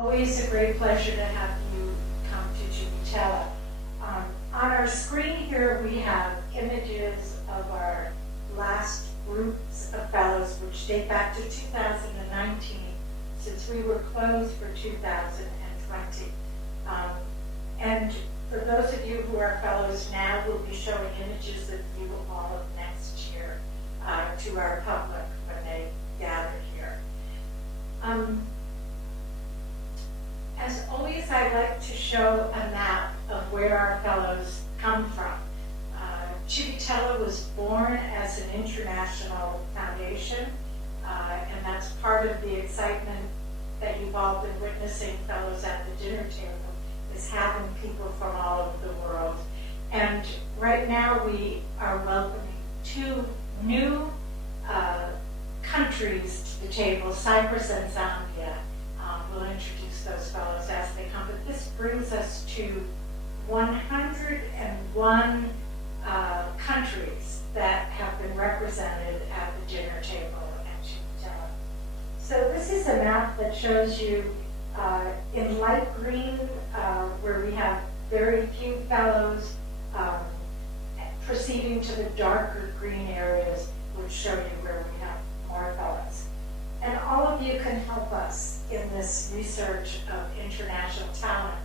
Always a great pleasure to have you come to Civitella. On our screen here we have images of our last groups of fellows, which date back to 2019, since we were closed for 2020. And for those of you who are fellows now, we'll be showing images of you all of next year to our public when they gather here. As always, I like to show a map of where our fellows come from. Civitella was born as an international foundation, and that's part of the excitement that you've all been witnessing, fellows at the dinner table, is having people from all over the world. And right now we are welcoming 2 new countries to the table, Cyprus and Zambia. We'll introduce those fellows as they come, but this brings us to 101 countries that have been represented at the dinner table at Civitella. So this is a map that shows you in light green where we have very few fellows, proceeding to the darker green areas, which show you where we have more fellows. And all of you can help us in this research of international talent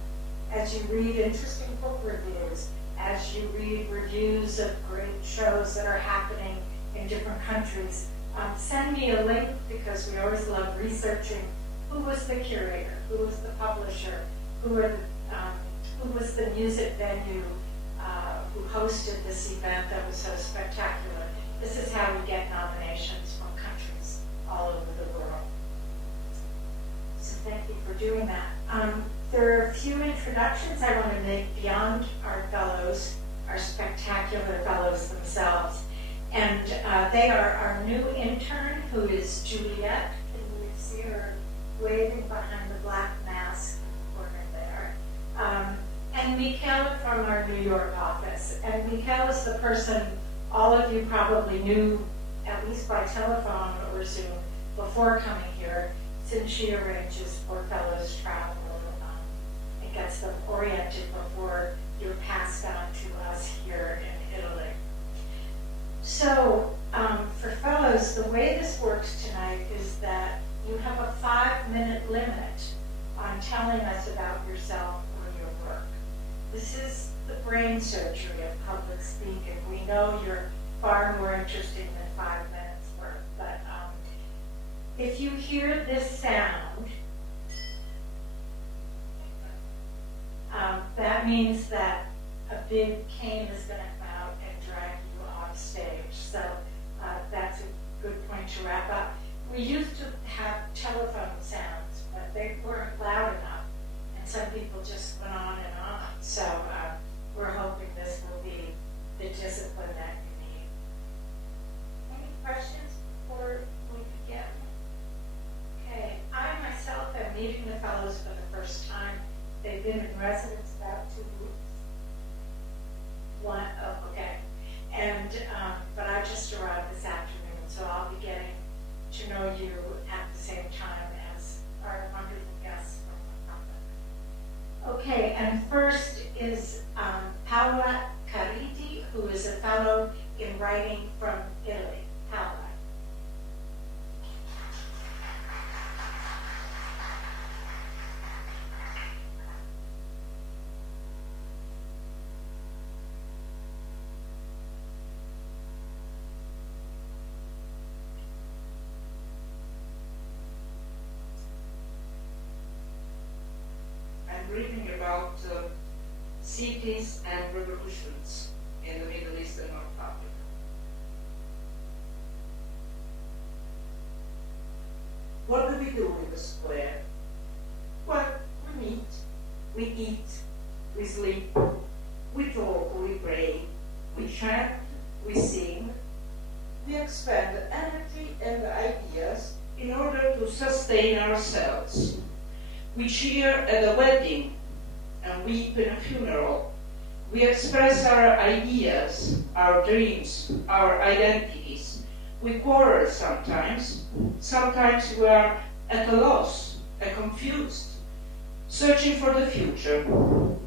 as you read interesting book reviews, as you read reviews of great shows that are happening in different countries. Send me a link, because we always love researching who was the curator, who was the publisher, who was the music venue who hosted this event that was so spectacular. This is how we get nominations from countries all over the world. So thank you for doing that. There are a few introductions I want to make beyond our fellows, our spectacular fellows themselves. And they are our new intern, who is Juliet. Can you see her waving behind the black mask in the corner there? And Mikhail from our New York office. And Mikhail is the person all of you probably knew, at least by telephone or Zoom, before coming here, since she arranges for fellows travel and gets them oriented before you're passed on to us here in Italy. So for fellows, the way this works tonight is that you have a 5-minute limit on telling us about yourself or your work. This is the brain surgery of public speaking. We know you're far more interesting than 5 minutes worth, but if you hear this sound, that means that a big cane is going to come out and drag you off stage. So that's a good point to wrap up. We used to have telephone sounds, but they weren't loud enough, and some people just went on and on. So we're hoping this will be the discipline that you need. Any questions before we begin? Okay, I myself am meeting the fellows for the first time. They've been in residence about 2 weeks. Okay. And, but I just arrived this afternoon, so I'll be getting to know you at the same time as our wonderful guests from the public. Okay, and first is Paola Caridi, who is a fellow in writing from Italy. Paola. Reading about cities and revolutions in the Middle East and North Africa. What do we do in the square? Well, we meet, we eat, we sleep, we talk, we pray, we chant, we sing, we expend energy and ideas in order to sustain ourselves. We cheer at a wedding and weep in a funeral. We express our ideas, our dreams, our identities. We quarrel sometimes. Sometimes we are at a loss, confused. searching for the future.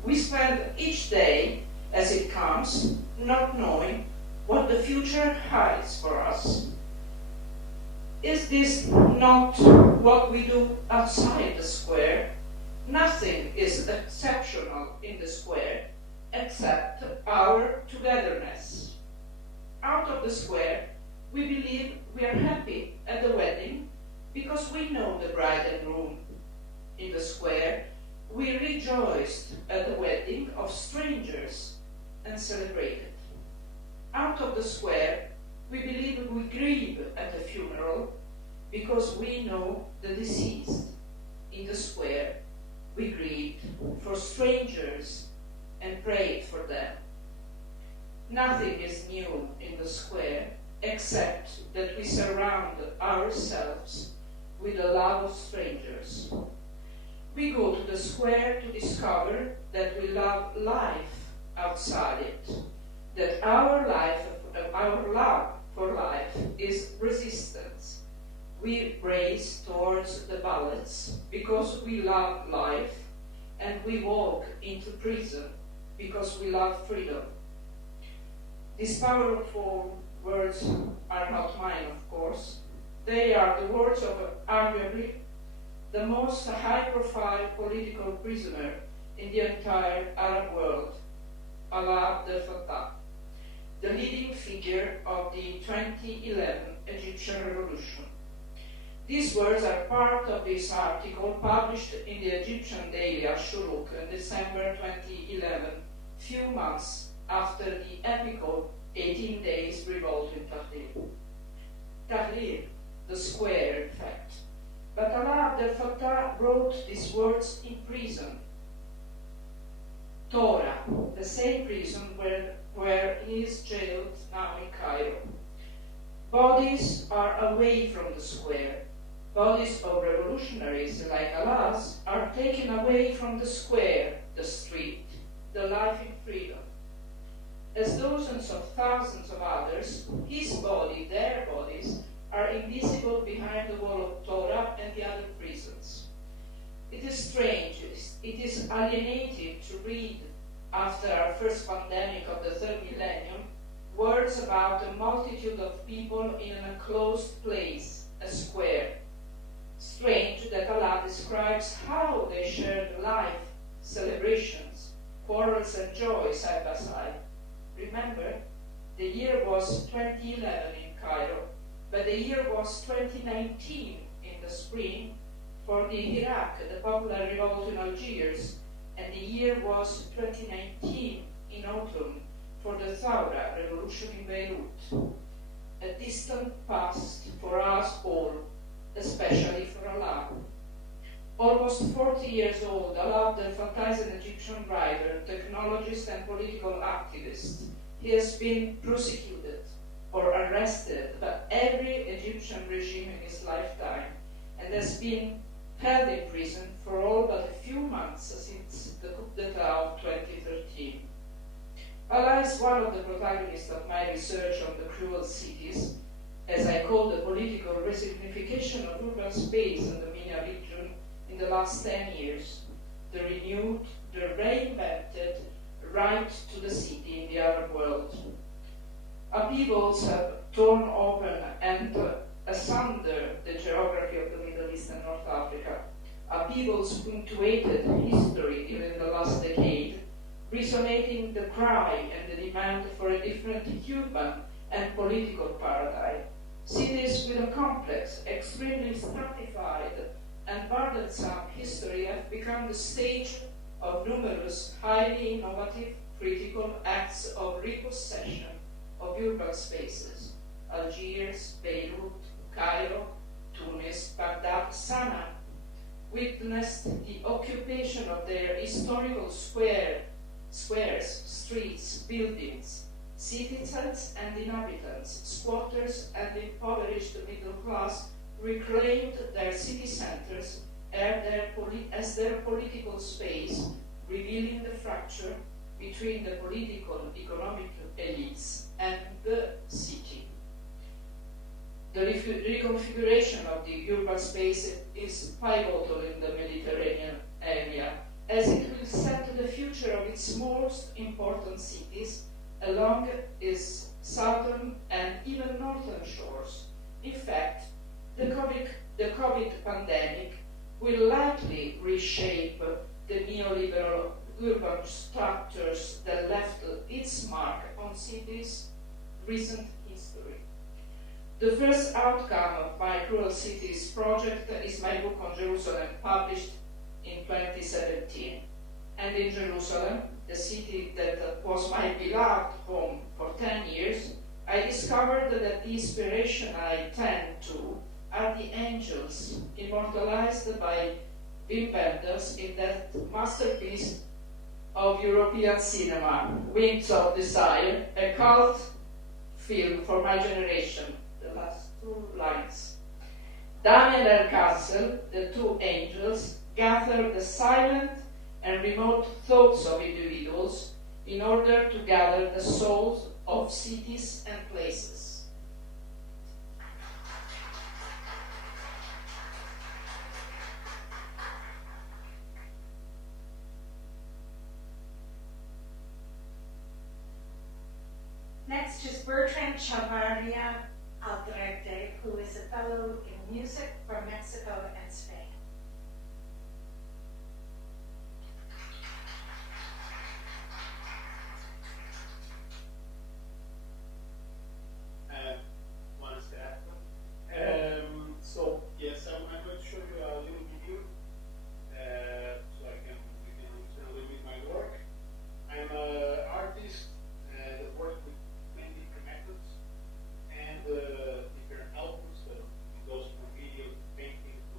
We spend each day as it comes, not knowing what the future hides for us. Is this not what we do outside the square? Nothing is exceptional in the square except our togetherness. Out of the square, we believe we are happy at the wedding because we know the bride and groom. In the square, we rejoiced at the wedding of strangers and celebrated. Out of the square, we believe we grieve at the funeral because we know the deceased. In the square, we grieved for strangers and prayed for them. Nothing is new in the square except that we surround ourselves with the love of strangers. We go to the square to discover that we love life outside it, that our love for life is resistance. We race towards the ballots because we love life, and we walk into prison because we love freedom. These powerful words are not mine, of course. They are the words of arguably the most high-profile political prisoner in the entire Arab world, Alaa Abdel Fattah, the leading figure of the 2011 Egyptian revolution. These words are part of this article published in the Egyptian daily Al-Shuruk in December 2011, few months after the epical 18 days revolt in Tahrir. Tahrir, the square, in fact. But Alaa Abdel Fattah wrote these words in prison. Torah, the same prison where he is jailed now in Cairo. Bodies are away from the square. Bodies of revolutionaries like Alaa's are taken away from the square, the street, the life in freedom. As dozens of thousands of others, his body, their bodies, are invisible behind the wall of Torah and the other prisons. It is strange, it is alienating to read, after our first pandemic of the third millennium, words about a multitude of people in an enclosed place, a square. Strange that Allah describes how they shared life, celebrations, quarrels and joy side by side. Remember, the year was 2011 in Cairo, but the year was 2019 in the spring for the Iraq, the popular revolt in Algiers, and the year was 2019 in autumn for the Thawra revolution in Beirut. A distant past for us all, especially for Alaa. Almost 40 years old, Alaa Abdel Fattah is an Egyptian writer, technologist, and political activist. He has been prosecuted or arrested by every Egyptian regime in his lifetime and has been held in prison for all but a few months since the coup d'etat of 2013. Alaa is one of the protagonists of my research on the cruel cities, as I call the political resignification of urban space in the MENA region in the last 10 years, the renewed, the reinvented right to the city in the Arab world. Upheavals have torn open and asunder the geography of the Middle East and North Africa. Upheavals punctuated history during the last decade, resonating the cry and the demand for a different human and political paradigm. Cities with a complex, extremely stratified, and burdensome history have become the stage of numerous highly innovative, critical acts of repossession of urban spaces. Algiers, Beirut, Cairo, Tunis, Baghdad, Sana'a witnessed the occupation of their historical squares, streets, buildings, citizens and inhabitants, squatters and impoverished middle class reclaimed their city centers as their political space, revealing the fracture between the political and economic elites and the city. The reconfiguration of the urban space is pivotal in the Mediterranean area, as it will set the future of its most important cities along its southern and even northern shores. In fact, the COVID pandemic will likely reshape the neoliberal urban structures that left its mark on cities' recent history. The first outcome of my Cruel Cities project is my book on Jerusalem, published in 2017. And in Jerusalem, the city that was my beloved home for 10 years, I discovered that the inspiration I tend to are the angels immortalized by Wim Wenders in that masterpiece of European cinema, Wings of Desire, a cult film for my generation. The last two lines. Daniel and Castle, the two angels, gather the silent and remote thoughts of individuals in order to gather the souls of cities and places. Next is Bertrand Chavarria Aldrete, who is a fellow in music from Mexico and Spain. So yes, I'm going to show you a little video so we can understand a little bit my work. I'm an artist that works with many different methods and different albums. It goes from video to painting to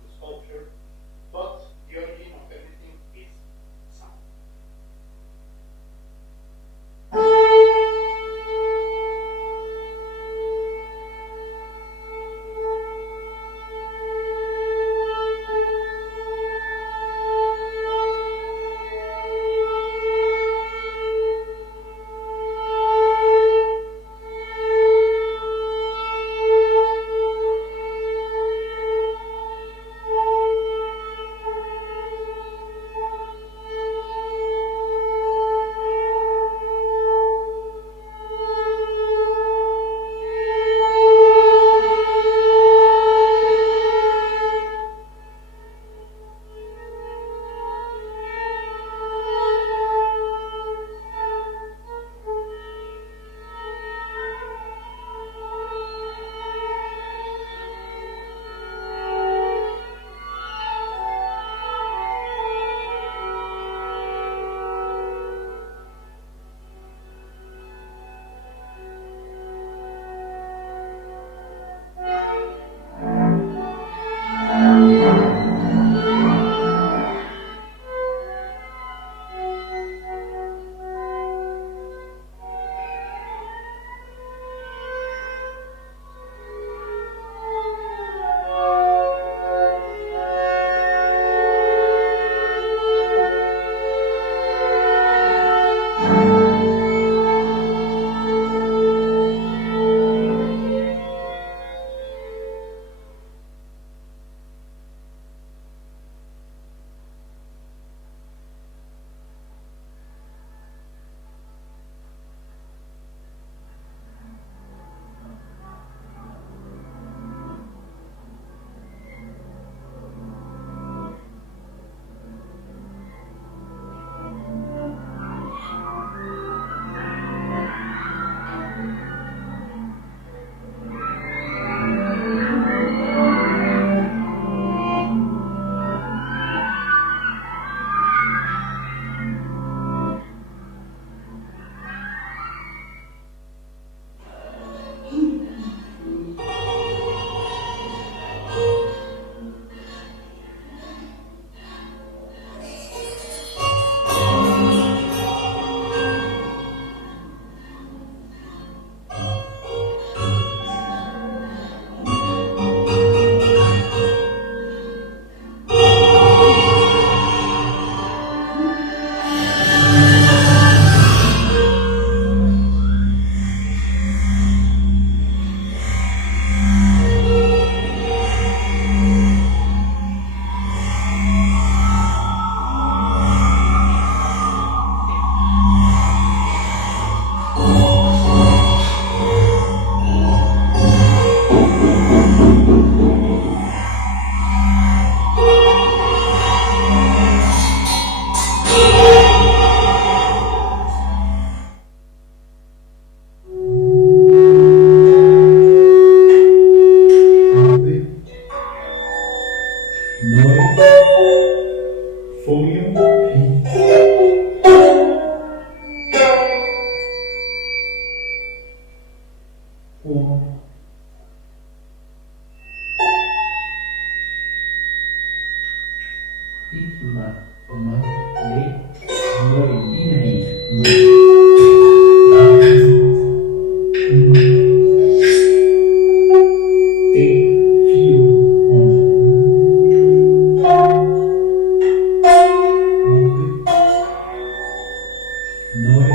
noi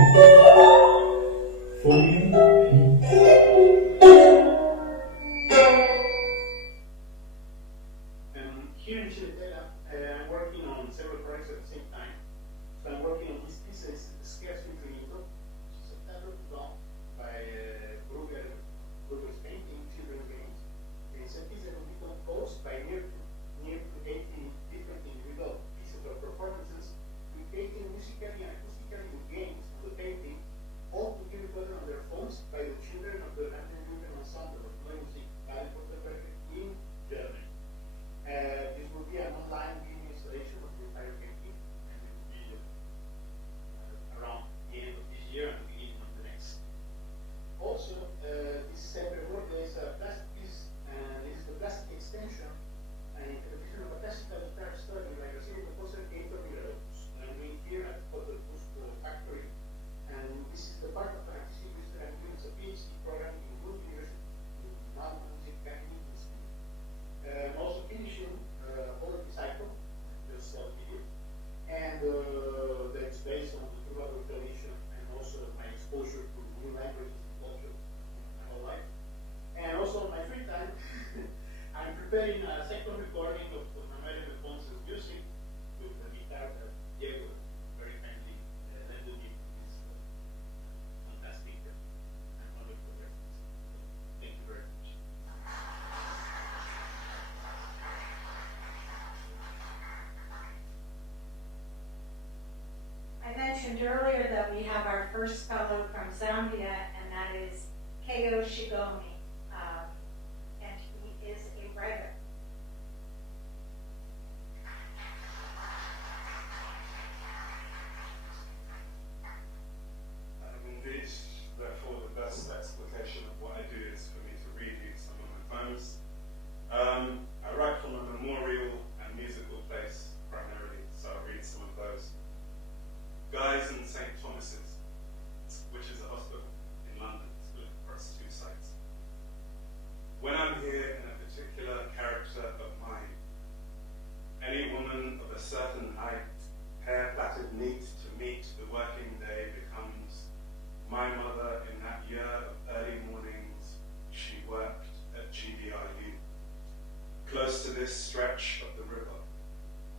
folie Here in Civitella, I'm working on several projects at the same time. So I'm working on this piece, it's the Scarce Infinito, which is a tableau done by Gruber's painting, Children Games. And it's a piece that will be composed by near to 80 different individual pieces of performances, creating musically and acoustically with games on the painting, all to be recorded on their phones by the children of the London Junior Ensemble of Neue Musik, Baden-Württemberg in Germany. This will be an online video installation of the entire painting, and it will be around the end of this year and the beginning of the next. Also, this center work, there is a plastic piece, and this is the plastic extension and interpretation of a classical guitar study by Brazilian composer Kayo Shigomi. I'm doing here at the factory, and this is the part of an artistic research I'm doing. It's a PhD program in Lund University in Modern Music Academy. I'm also finishing poetry cycle, just video, and that's based on the troubadour tradition and also my exposure to new languages and cultures my whole life. And also in my free time, I'm preparing a second recording of Manuel Alfonso's music with the guitar that Diego very kindly lent me this fantastic and wonderful reference. So, thank you very much. I mentioned earlier that we have our first fellow from Zambia, and that is Kayo Shigomi, and he is a writer. Indeed, therefore, the best explication of what I do is for me to read you some of my poems. I write from a memorial and musical place primarily, so I'll read some of those. Guy's and St. Thomas's, which is a hospital in London, split across two sites. When I'm here in a particular character of mine, any woman of a certain height, hair plaited neat to meet the working day, becomes my mother in that year of early mornings she worked at GBRU. Close to this stretch of the river,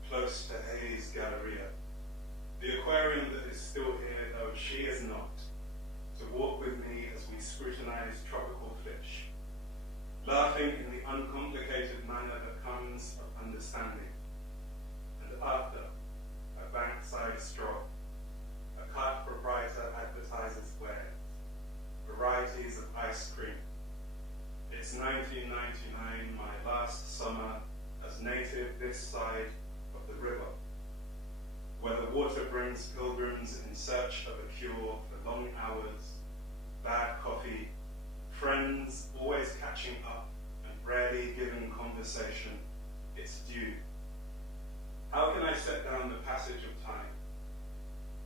close to Hayes Galleria, the aquarium that is still here, though she is not, to walk with me as we scrutinize tropical fish, laughing in the uncomplicated manner that comes of understanding. And after, a bankside stroll, a cart proprietor advertises wares, varieties of ice cream. It's 1999, my last summer as native this side of the river, where the water brings pilgrims in search of a cure for long hours, bad coffee, friends always catching up and rarely giving conversation its due. How can I set down the passage of time?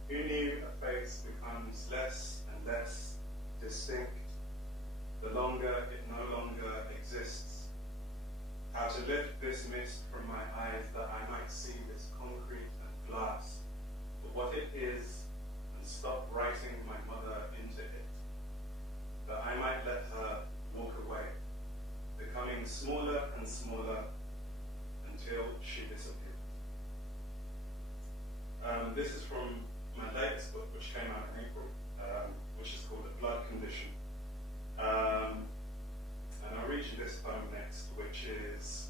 Who knew a face becomes less and less distinct the longer it no longer exists? How to lift this mist from my eyes that I might see this concrete and glass for what it is and stop writing my mother into it, that I might let her walk away, becoming smaller and smaller until she disappears. This is from my latest book, which came out in April, which is called The Blood Condition. And I'll read you this poem next, which is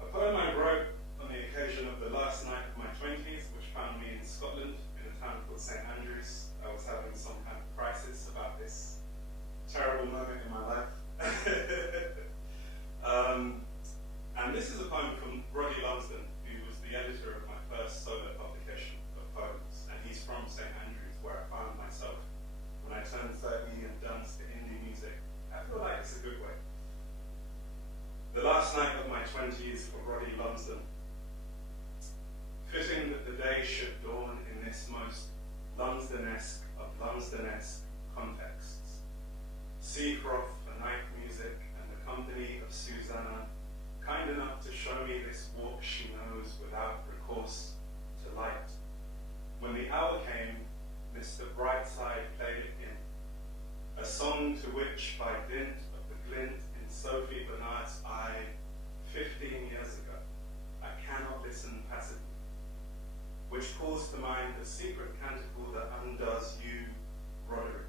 a poem I wrote on the occasion of the last night of my 20s, Mr. Brightside played it in. A song to which, by dint of the glint in Sophie Bernard's eye 15 years ago, I cannot listen passively, which calls to mind the secret canticle that undoes you, Roderick.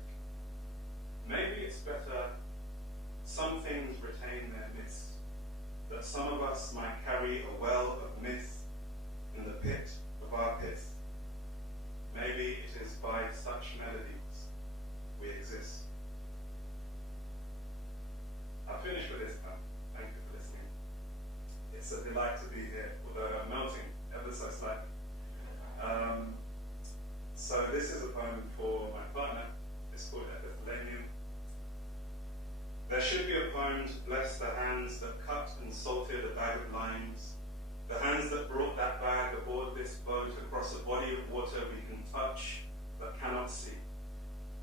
Maybe it's better some things retain their myths, that some of us might carry a well of myth in the pit of our pith. Maybe it is by such melodies we exist. I'll finish with this poem. Thank you for listening. It's a delight to be here, although I'm melting ever so slightly. So this is a poem for my partner. It's called Epithalamium. There should be a poem to bless the hands that cut and salted a bag of limes, the hands that brought that bag aboard this boat across a body of water we can touch but cannot see.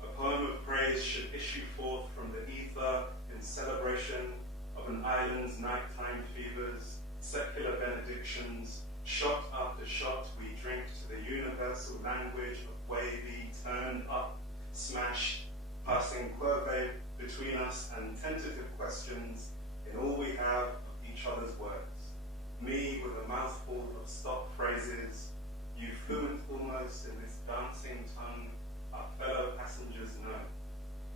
A poem of praise should issue forth from the ether in celebration of an island's nighttime fevers, secular benedictions. Shot after shot we drink to the universal language of wavy, turned up, smashed, passing quervae between us and tentative questions in all we have of each other's words. Me with a mouthful of stock phrases, you fluent almost in this dancing tongue our fellow passengers know,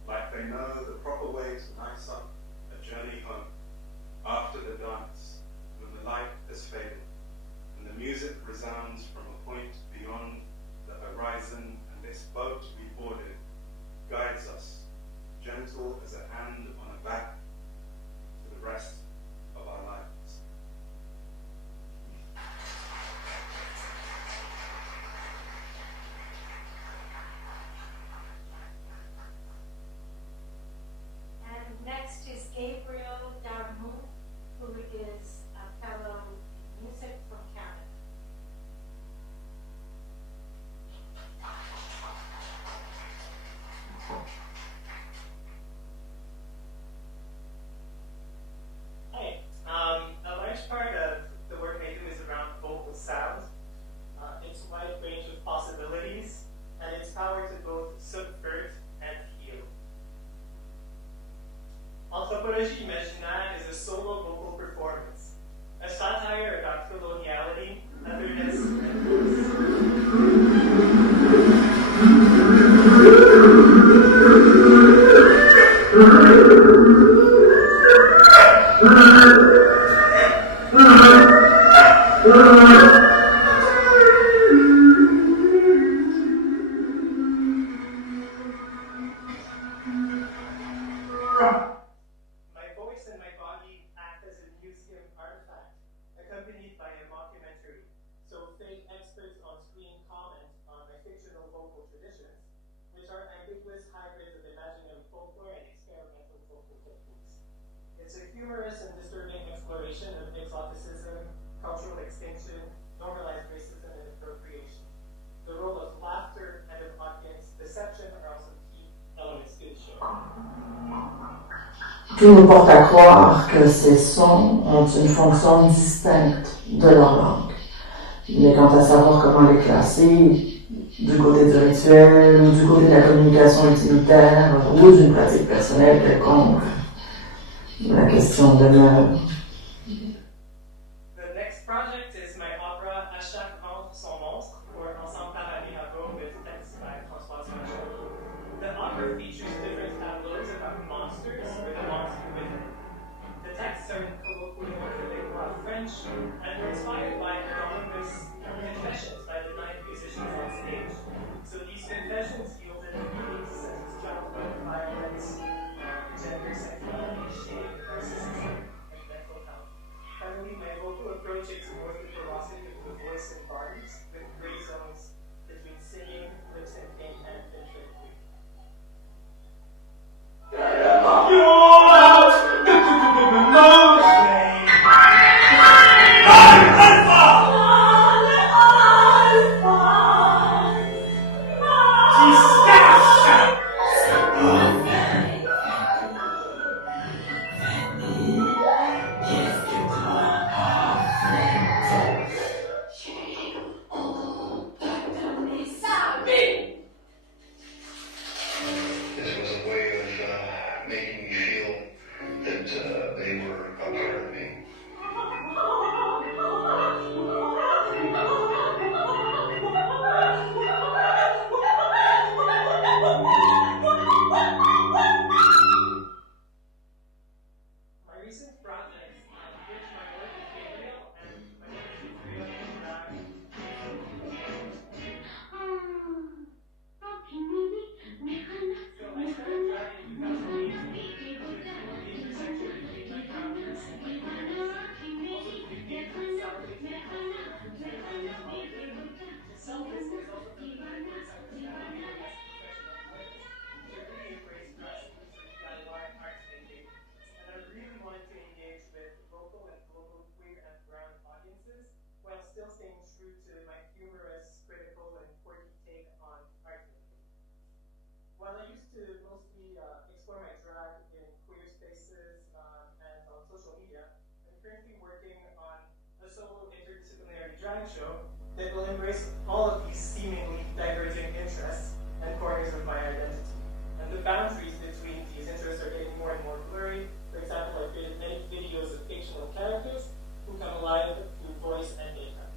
like they know the proper way to nice up a journey home, after the dance, when the light has faded, and the music resounds from a point beyond the horizon, and this boat we boarded guides us, gentle as a hand on a back, to the rest of our lives. And next is Gabriel, who is a fellow in music from Canada. Hi. A large part of the work I do is around vocal sound. Its wide range of possibilities and its power to both subvert and heal. Anthropologie Imaginaire is a solo vocal performance, a satire about coloniality, otherness, and my voice and my body act as a museum artifact, accompanied by a mockumentary, so fake experts on screen comment on my fictional vocal traditions, which are ambiguous hybrids of imaginary folklore and experimental vocal techniques. It's a humorous and disturbing exploration of exoticism, cultural extinction, normalized racism, and appropriation. The role of laughter and of audience deception are also key elements to the show. Tout nous porte à croire que ces sons ont une fonction distincte de leur langue. Mais quant à savoir comment les classer, du côté du rituel, ou du côté de la communication utilitaire, ou d'une pratique personnelle quelconque, la question demeure. The next project is my opera À chaque vent son monstre, for ensemble Paramirabeau with text by François Sanchez. The opera features different tableaus about monsters or the monster within. The texts are in colloquial Québécois French and were inspired by anonymous confessions by the 9 musicians on stage. So these confessions yielded meanings such as childhood violence, gender, sexuality, shame, narcissism, and mental while I used to mostly explore my drag in queer spaces and on social media, I'm currently working on a solo interdisciplinary drag show that will embrace all of these seemingly diverging interests and corners of my identity. And the boundaries between these interests are getting more and more blurry. For example, I've created many videos of fictional characters who come alive through voice and makeup.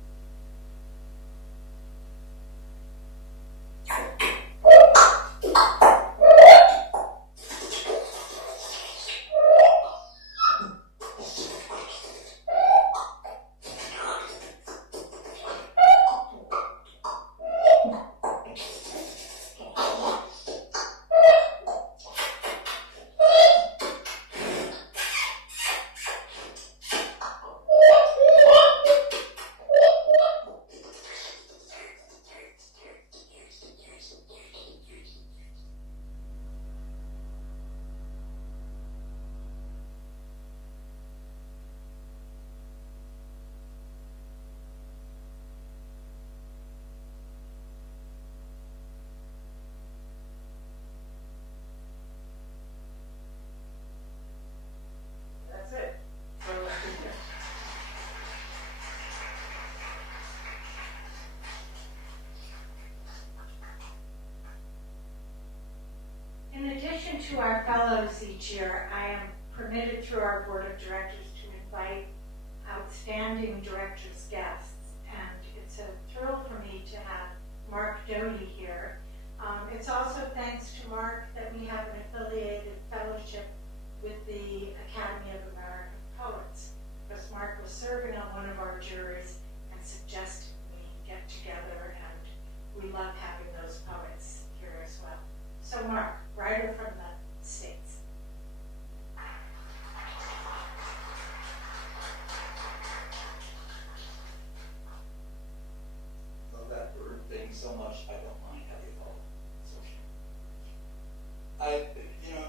That's it. So, In addition to our fellows each year, I am permitted through our board of directors to invite outstanding directors guests, and it's a thrill for me to have Mark Doty here. It's also thanks to Mark that we have an affiliated fellowship with the Academy of American Poets, because Mark was serving on one of our juries and suggested we get together, and we love having those poets here as well. So Mark, writer from the States. Love that word thing so much, I don't mind having it all.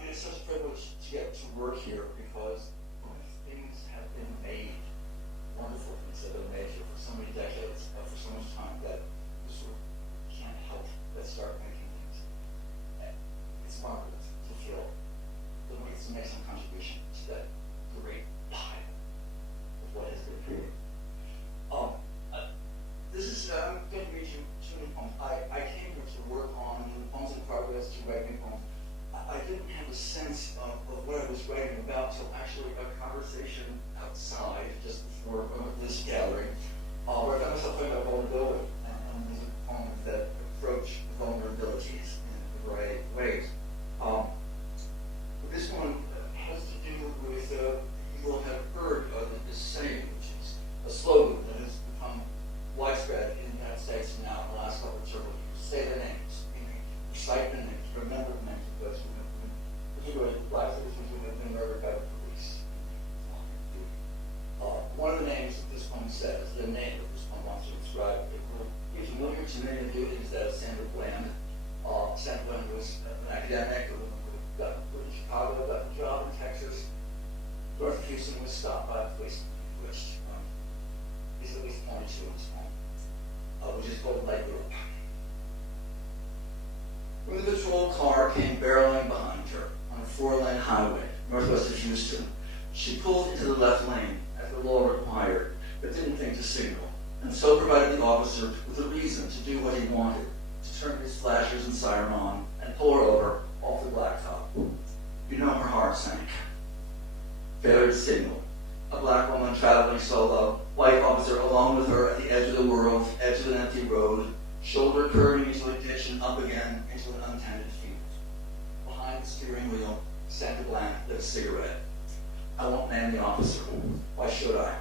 It's such a privilege to get to work here because things have been made, wonderful things have been made here for so many decades, for so much time that you sort of can't help but start making things. It's marvelous to feel the ways to make some contribution to that great pile of what has been created. I'm going to read you two new poems. I came here to work on poems in progress, to write new poems. I didn't have a sense of what I was writing about until actually a conversation outside, just before this gathering, where I found myself talking about vulnerability. And these are poems that approach vulnerabilities in a variety of ways. This one has to do with, you will have heard of this saying, which is a slogan that has become widespread in the United States now in the last couple of several years. Say the names, meaning recite the names, remember the names of those who have been, particularly black citizens who have been murdered by the police. One of the names that this poem says, the name that this poem wants to describe, it will be familiar to many of you, is that of Sandra Bland. Sandra Bland was an academic who got in Chicago, got a job in Texas. North of Houston was stopped by the police, which is at least 22 in this poem, which is called Light Group. When the patrol car came barreling behind her on a 4-lane highway northwest of Houston, she pulled into the left lane as the law required, but didn't think to signal, and so provided the officer with a reason to do what he wanted, to turn his flashers and siren on and pull her over off the blacktop. You know her heart sank. Failure to signal. A black woman traveling solo, white officer alone with her at the edge of the world, edge of an empty road, shoulder curving into a ditch and up again into an untended field. Behind the steering wheel, Sandra Bland lit a cigarette. I won't name the officer. Why should I?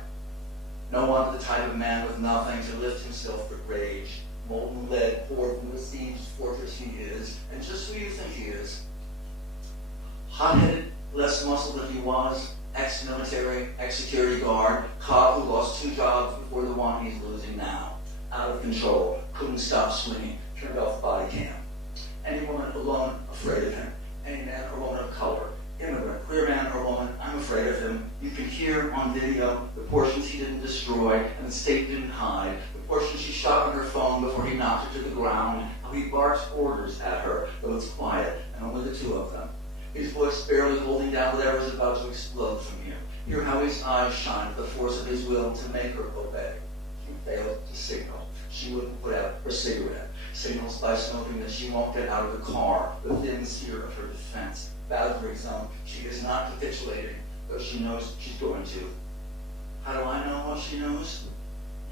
No one the type of man with nothing to lift himself but rage. Molten lead poured from the steam's fortress he is, and just who you think he is. Hot-headed, less muscle than he was, ex-military, ex-security guard, cop who lost 2 jobs before the one he's losing now. Out of control, couldn't stop swinging, turned off body cam. Any woman alone, afraid of him. Any man or woman of color, immigrant, queer man or woman, I'm afraid of him. You can hear on video the portions he didn't destroy and the state didn't hide, the portions she shot on her phone before he knocked her to the ground, how he barks orders at her, though it's quiet, and only the two of them. His voice barely holding down whatever is about to explode from here. Hear how his eyes shine with the force of his will to make her obey. He failed to signal. She wouldn't put out her cigarette. Signals by smoking that she won't get out of the car, the thin sphere of her defense. Boundary zone. She is not capitulating, though she knows she's going to. How do I know what she knows?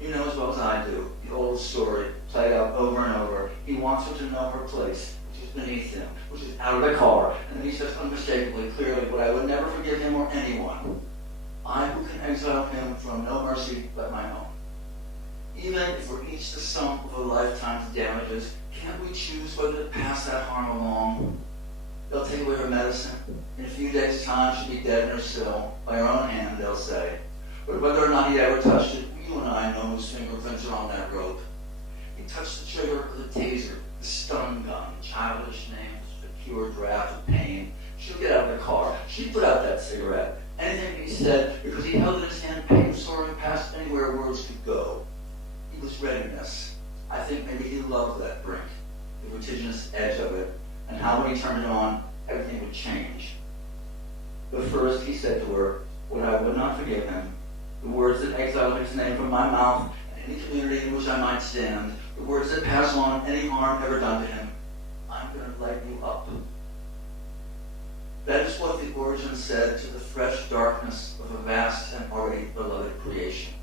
You know as well as I do. The old story, played out over and over. He wants her to know her place, which is beneath him, which is out of the car. And he says unmistakably, clearly, what I would never forgive him or anyone. I who can exile him from no mercy but my own. Even if we're each the sum of a lifetime's damages, can't we choose whether to pass that harm along? They'll take away her medicine. In a few days' time, she'll be dead in her cell. By her own hand, they'll say. But whether or not he ever touched it, you and I know whose fingerprints are on that rope. He touched the trigger of the taser, the stun gun, childish names, the pure draft of pain. She'll get out of the car. She'd put out that cigarette. Anything he said, because he held in his hand pain soaring past anywhere words could go. He was readiness. I think maybe he loved that brink, the vertiginous edge of it, and how when he turned it on, everything would change. But first he said to her, what I would not forgive him, the words that exiled his name from my mouth and any community in which I might stand, the words that pass on any harm ever done to him. I'm going to light you up. That is what the origin said to the fresh darkness of a vast and already beloved creation.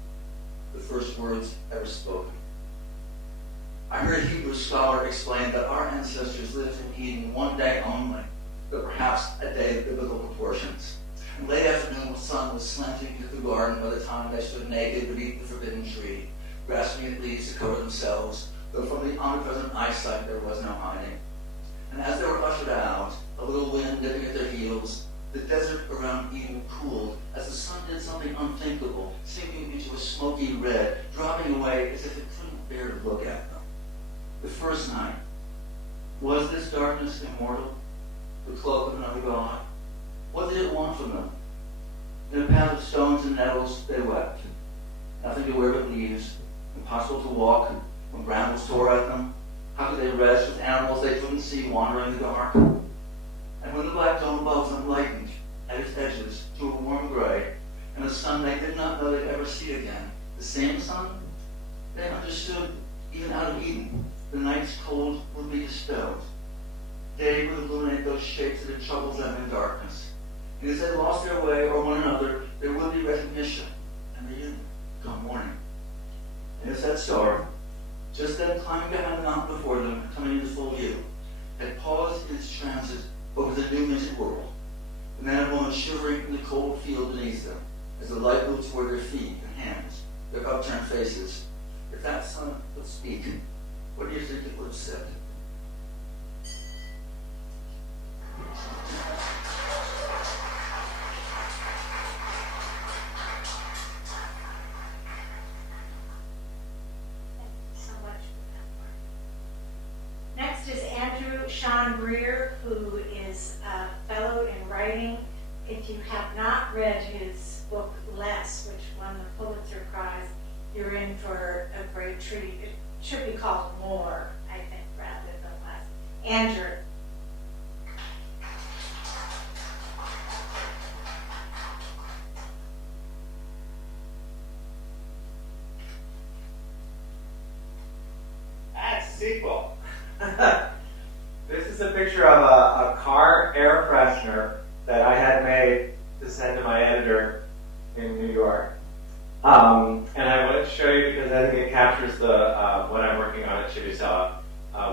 The first words ever spoken. I heard a Hebrew scholar explain that our ancestors lived in Eden one day only, but perhaps a day of biblical proportions. And late afternoon, the sun was slanting into the garden by the time they stood naked beneath the forbidden tree, grasping at leaves to cover themselves, though from the omnipresent eyesight there was no hiding. And as they were ushered out, a little wind dipping at their heels, the desert around Eden cooled as the sun did something unthinkable, sinking into a smoky red, dropping away as if it couldn't bear to look at them. The first night, was this darkness immortal? The cloak of another god? What did it want from them? In a path of stones and nettles, they wept. Nothing to wear but leaves, impossible to walk when brambles tore at them. How could they rest with animals they couldn't see wandering in the dark? And when the black dome above them lightened at its edges to a warm gray, and a sun they did not know they'd ever see again, the same sun, they understood, even out of Eden, the night's cold would be dispelled. Day would illuminate those shapes that had troubled them in darkness. And as they lost their way or one another, there would be recognition and reunion come morning. And as that star, just then climbing behind the mountain before them and coming into full view, had paused in its transit over the new minted world, the man and woman shivering in the cold field beneath them, as the light moved toward their feet and hands, their upturned faces. If that sun would speak, what do you think it would have said? Shawn Greer, who is a fellow in writing. If you have not read his book Less, which won the Pulitzer Prize, you're in for a great treat. It should be called More, I think, rather than Less. Andrew. That's a sequel. This is a picture of a car air freshener that I had made to send to my editor in New York. And I wanted to show you because I think it captures the what I'm working on at Civitella,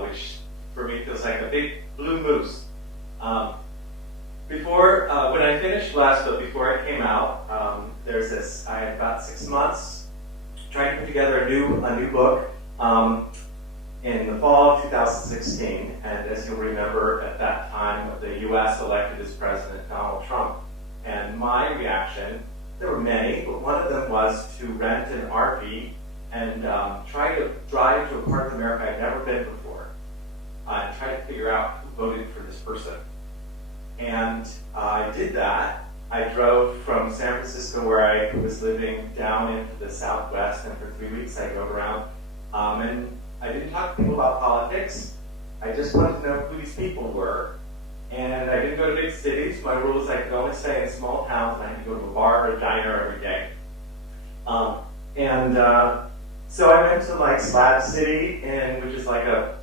which for me feels like a big blue moose. Before, when I finished last book, before it came out, there's this, I had about 6 months trying to put together a new book. In the fall of 2016, and as you'll remember, at that time, the U.S. elected as President Donald Trump. And my reaction, there were many, but one of them was to rent an RV and try to drive to a part of America I'd never been before, and try to figure out who voted for this person. And I did that. I drove from San Francisco, where I was living, down into the Southwest, and for 3 weeks I drove around. And I didn't talk to people about politics. I just wanted to know who these people were. And I didn't go to big cities. My rule is I could only stay in small towns, and I had to go to a bar or a diner every day. So I went to like Slab City, which is like a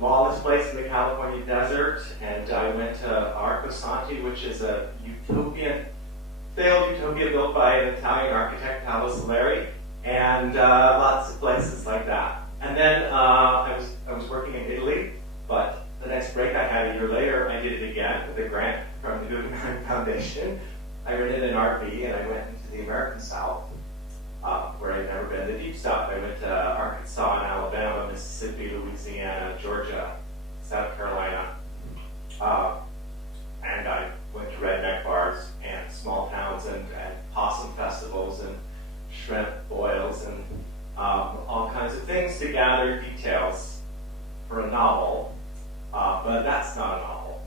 lawless place in the California desert, and I went to Arco Santi, which is a failed utopia built by an Italian architect, Paolo Soleri, and lots of places like that. And then I was working in Italy, but the next break I had a year later, I did it again with a grant from the Guggenheim Foundation. I rented an RV and I went into the American South, where I'd never been, the deep South. I went to Arkansas and Alabama, Mississippi, Louisiana, Georgia, South Carolina. And I went to redneck bars and small towns and possum festivals and shrimp boils and all kinds of things to gather details for a novel. But that's not a novel.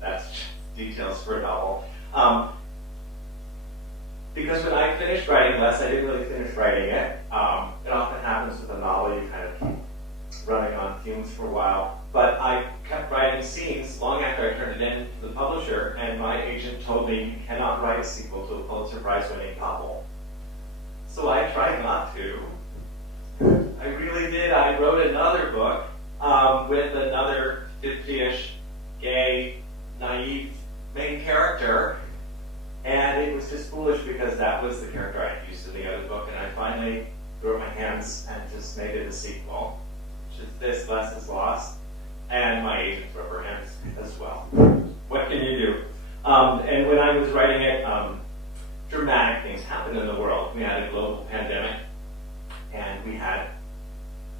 That's just details for a novel. Because when I finished writing Les, I didn't really finish writing it. It often happens with a novel, you kind of keep running on fumes for a while. But I kept writing scenes long after I turned it in to the publisher, and my agent told me, you cannot write a sequel to a Pulitzer Prize-winning novel. So I tried not to. I really did. I wrote another book with another 50-ish, gay, naive main character. And it was just foolish because that was the character I had used in the other book, and I finally threw up my hands and just made it a sequel, which is this, Les is Lost, and my agent threw up her hands as well. What can you do? And when I was writing it, dramatic things happened in the world. We had a global pandemic, and we had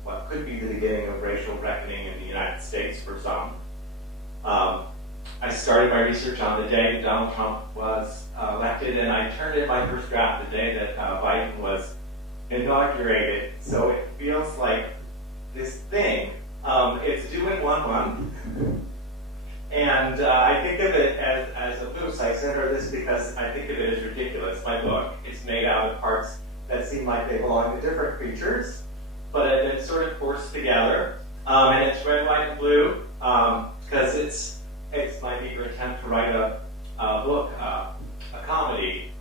what could be the beginning of racial reckoning in the United States for some. I started my research on the day that Donald Trump was elected, and I turned in my first draft the day that Biden was inaugurated. So it feels like this thing. It's due in 1 month. And I think of it as a oops, I sent her this because I think of it as ridiculous. My book, it's made out of parts that seem like they belong to different creatures, but have been sort of forced together. And it's red, white, and blue, because it's my eager attempt to write a book, a comedy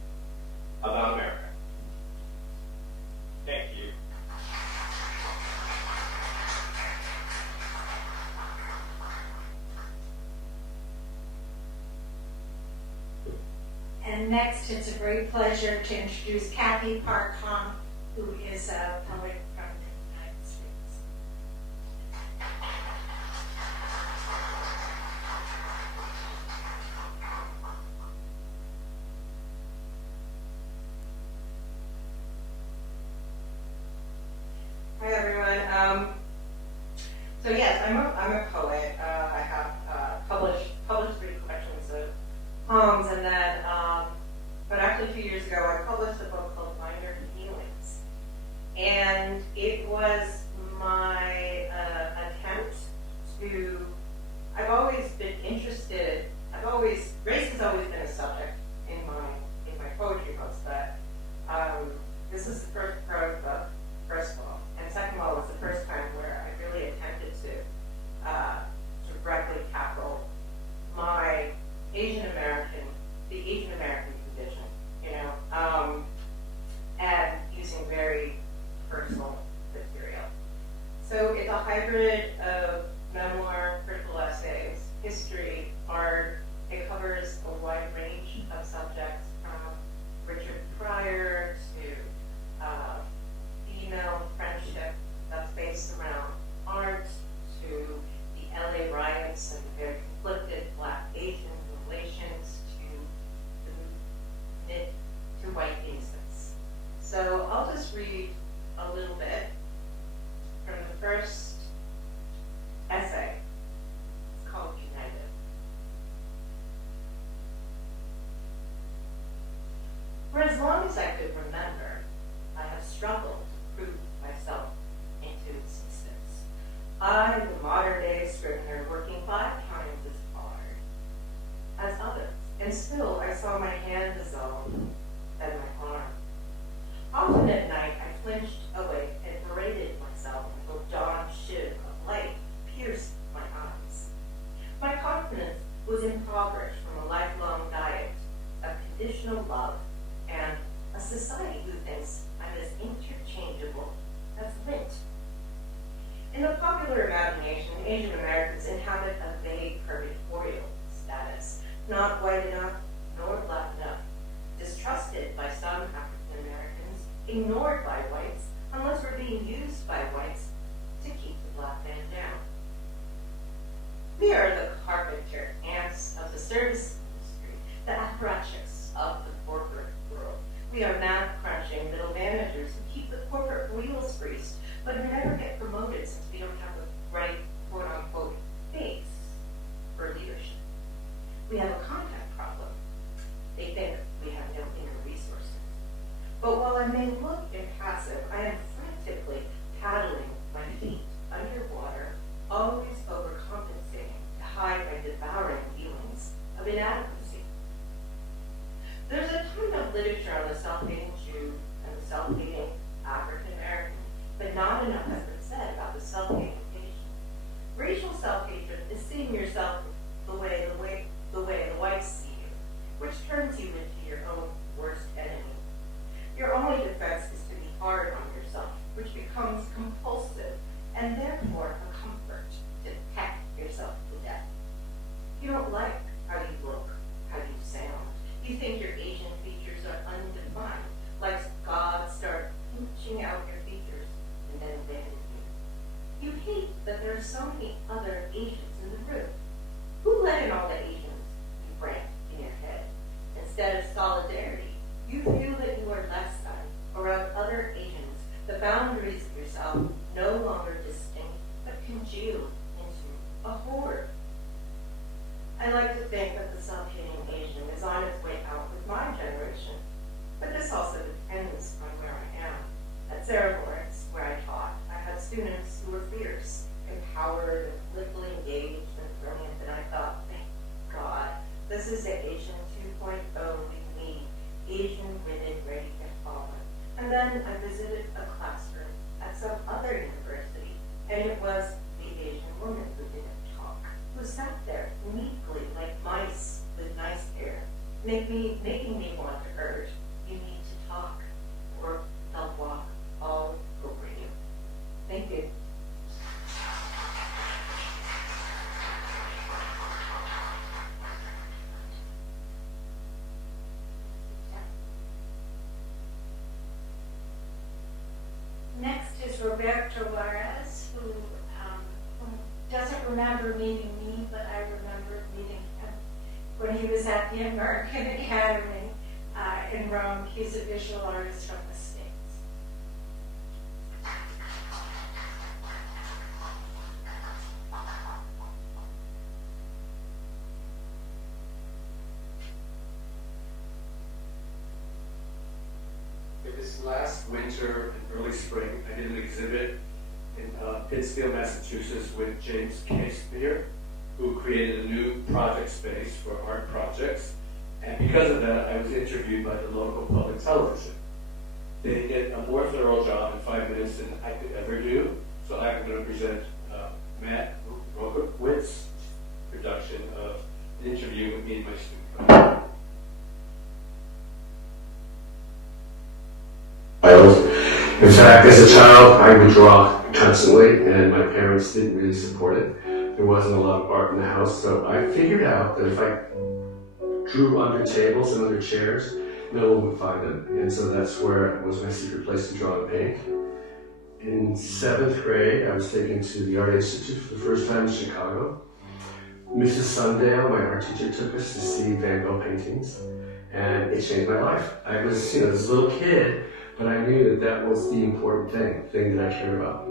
about America. Thank you. And next, it's a great pleasure to introduce Kathy Parkhand, who is a poet from the United States. Hi everyone. So yes, I'm a poet. I have published 3 collections of poems, and then, but actually a few years ago, I published a book called Minor Feelings, and it was my attempt to. I've always been interested. Race has always been a subject in my poetry books, but this is the first prose book, first of all. And second of all, it was the first time where I really attempted to directly tackle my the Asian American condition, and using very personal material. So it's a hybrid of memoir, critical essays, history, art. It covers a wide range of subjects, from Richard Pryor to female friendship that's based around art, to the LA riots and their conflicted Black-Asian relations, to white innocence. So I'll just read a little bit from the first essay. It's called United. For as long as I could remember, I have struggled to prove myself into existence. I, the modern-day scrivener, working 5 times as hard as others, and still I saw my hand dissolve and my arm. Often at night I flinched awake and paraded myself until dawn shiv of light pierced my eyes. Asian Americans inhabit a vague purgatorial status, not white enough nor black enough, distrusted by some African Americans, ignored by whites, unless we're being used by whites to keep the black man down. We are the carpenter ants of the service industry, the apparatchiks of the corporate world. We are math-crunching middle managers who keep the corporate wheels greased, but who never get promoted since we don't have the right quote-unquote face for leadership. We have a contact problem. They think we have no inner resources. But while I may look impassive, I am frantically paddling my feet underwater, always overcompensating to hide my devouring feelings of inadequacy. There's a ton of literature on the self-hating Jew and the self-hating African American, but not enough has been said about the self-hating Asian. Racial self-hatred is seeing yourself the way the whites see you, which turns you into your own worst enemy. Your only defense is to be hard on yourself, which becomes compulsive and therefore a comfort to peck yourself to death. You don't like how you look, how you sound. You think your Asian features are undefined, like God started pinching out your features and then abandoning you. You hate that there are so many other Asians in the room. Who let in all the Asians? You brand in your head. Instead of solidarity, you feel that you are less than, around other Asians, the boundaries of yourself no longer distinct, but congealed into a horde. I like to think that the self-hating Asian is on its way out with my generation, but this also depends on where I am. At Sarah Lawrence, where I taught, I had students who were fierce, empowered, and politically engaged and brilliant, and I thought, thank God, this is the Asian 2.0 we need, Asian women ready to follow. And then I visited a classroom at some other university, and it was the Asian woman who didn't talk, who sat there meekly like mice with nice hair, making me want to urge, you need to talk, or they'll walk all over you. Thank you. Next is Roberto Juarez, who doesn't remember meeting me, but I remember meeting him when he was at the American Academy in Rome. He's a visual artist from the States. This last winter and early spring, I did an exhibit in Pittsfield, Massachusetts with James Casebeer, who created a new project space for art projects. And because of that, I was interviewed by the local public television. They did a more thorough job in 5 minutes than I could ever do. So I'm going to present Matt Rokowitz's production of an interview with me and my student. In fact, as a child, I would draw constantly, and my parents didn't really support it. There wasn't a lot of art in the house, so I figured out that if I drew under tables and under chairs, no one would find them. And so that's where it was my secret place to draw and paint. In 7th grade, I was taken to the Art Institute for the first time in Chicago. Mrs. Sundale, my art teacher, took us to see Van Gogh paintings, and it changed my life. I was, this little kid, but I knew that that was the important thing that I cared about.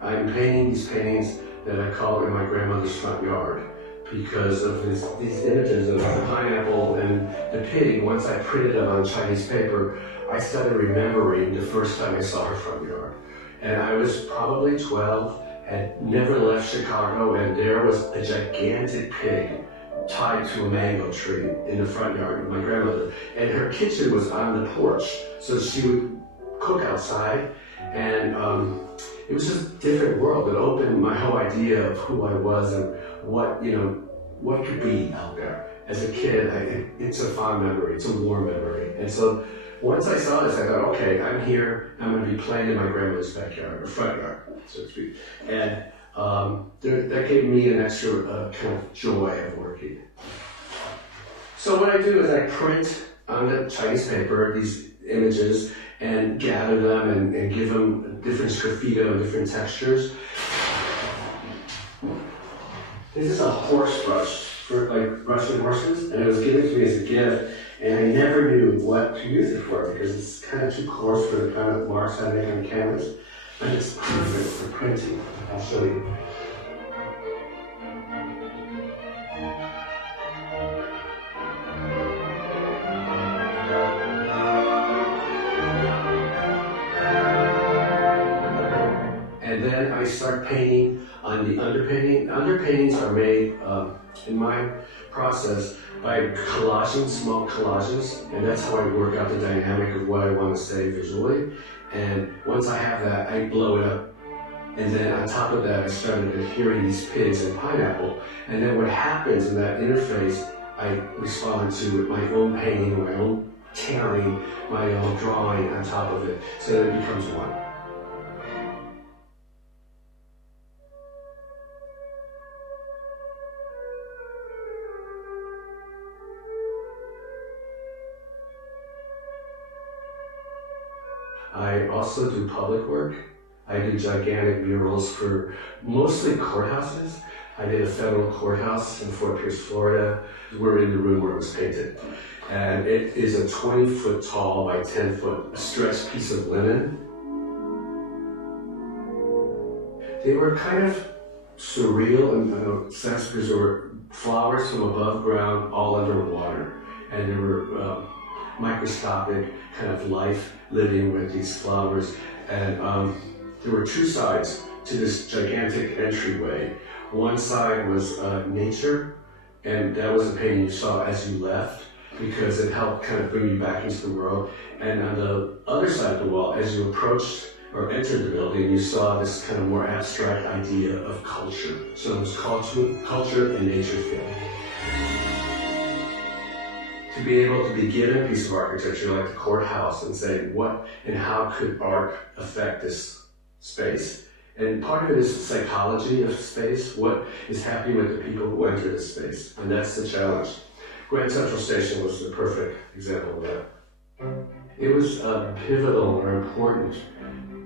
I'm painting these paintings that I call in my grandmother's front yard because of these images of the pineapple and the pig. Once I printed them on Chinese paper, I started remembering the first time I saw her front yard. And I was probably 12, had never left Chicago, and there was a gigantic pig tied to a mango tree in the front yard of my grandmother. And her kitchen was on the porch, so she would cook outside, and it was just a different world. It opened my whole idea of who I was and what could be out there. As a kid, it's a fond memory, it's a warm memory. And so once I saw this, I thought, okay, I'm here, I'm going to be playing in my grandmother's backyard, or front yard, so to speak. And that gave me an extra kind of joy of working. So what I do is I print on the Chinese paper these images and gather them and give them different sgraffito and different textures. This is a horse brush for like brushing horses, and it was given to me as a gift, and I never knew what to use it for because it's kind of too coarse for the kind of marks I make on canvas, but it's perfect for printing. I'll show you. And then I start painting on the underpainting. Underpaintings are made, in my process, by collaging small collages, and that's how I work out the dynamic of what I want to say visually. And once I have that, I blow it up. And then on top of that, I started adhering these pigs and pineapple. And then what happens in that interface, I respond to with my own painting, my own tearing, my own drawing on top of it, so that it becomes one. I also do public work. I do gigantic murals for mostly courthouses. I did a federal courthouse in Fort Pierce, Florida. We're in the room where it was painted. And it is a 20-foot tall by 10-foot stretched piece of linen. They were kind of surreal in a sense because there were flowers from above ground all underwater. And there were microscopic kind of life living with these flowers. And there were two sides to this gigantic entryway. One side was nature, and that was a painting you saw as you left because it helped kind of bring you back into the world. And on the other side of the wall, as you approached or entered the building, you saw this kind of more abstract idea of culture. So it was culture and nature fit. To be able to be given a piece of architecture like the courthouse and say what and how could art affect this space. And part of it is psychology of space, what is happening with the people who enter this space, and that's the challenge. Grand Central Station was the perfect example of that. It was a pivotal or important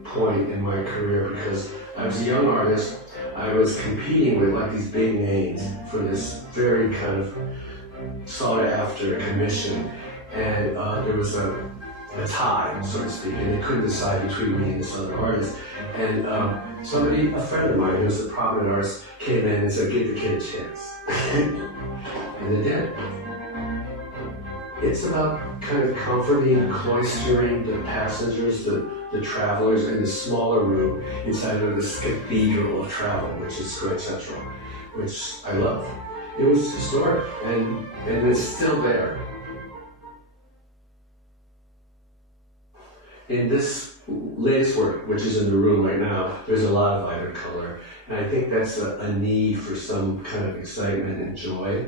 point in my career because I was a young artist, I was competing with like these big names for this very kind of sought after commission, and there was a tie, so to speak, and they couldn't decide between me and this other artist. And somebody, a friend of mine who was a prominent artist, came in and said, give the kid a chance. And they did. It's about kind of comforting, cloistering the passengers, the travelers in the smaller room inside of this cathedral of travel, which is Grand Central, which I love. It was historic, and it's still there. In this latest work, which is in the room right now, there's a lot of vibrant color, and I think that's a need for some kind of excitement and joy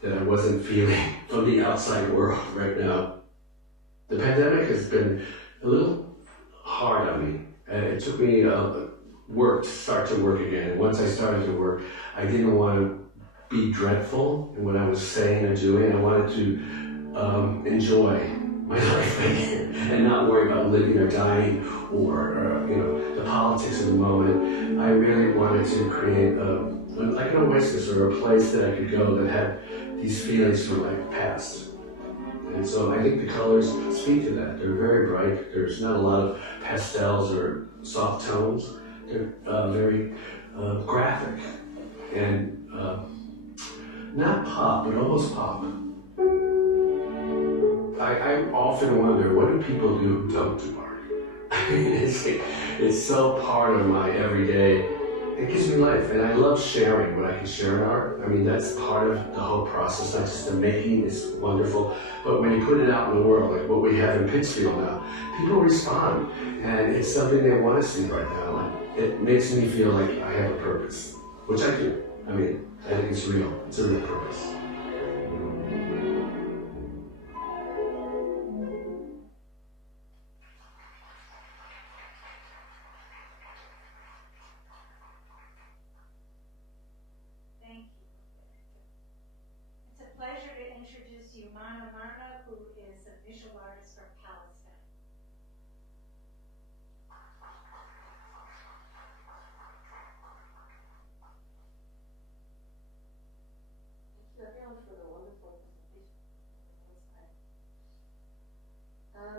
that I wasn't feeling from the outside world right now. The pandemic has been a little hard on me, and it took me work to start to work again. And once I started to work, I didn't want to be dreadful in what I was saying and doing. I wanted to enjoy my life again and not worry about living or dying or the politics of the moment. I really wanted to create like an oasis or a place that I could go that had these feelings from my past. And so I think the colors speak to that. They're very bright. There's not a lot of pastels or soft tones. They're very graphic and not pop, but almost pop. I often wonder, what do people do who don't do art? I mean, it's so part of my everyday. It gives me life, and I love sharing what I can share in art. I mean, that's part of the whole process, not just the making is wonderful, but when you put it out in the world, like what we have in Pittsfield now, people respond, and it's something they want to see right now, and it makes me feel like I have a purpose, which I do. I mean, I think it's real. It's a real purpose.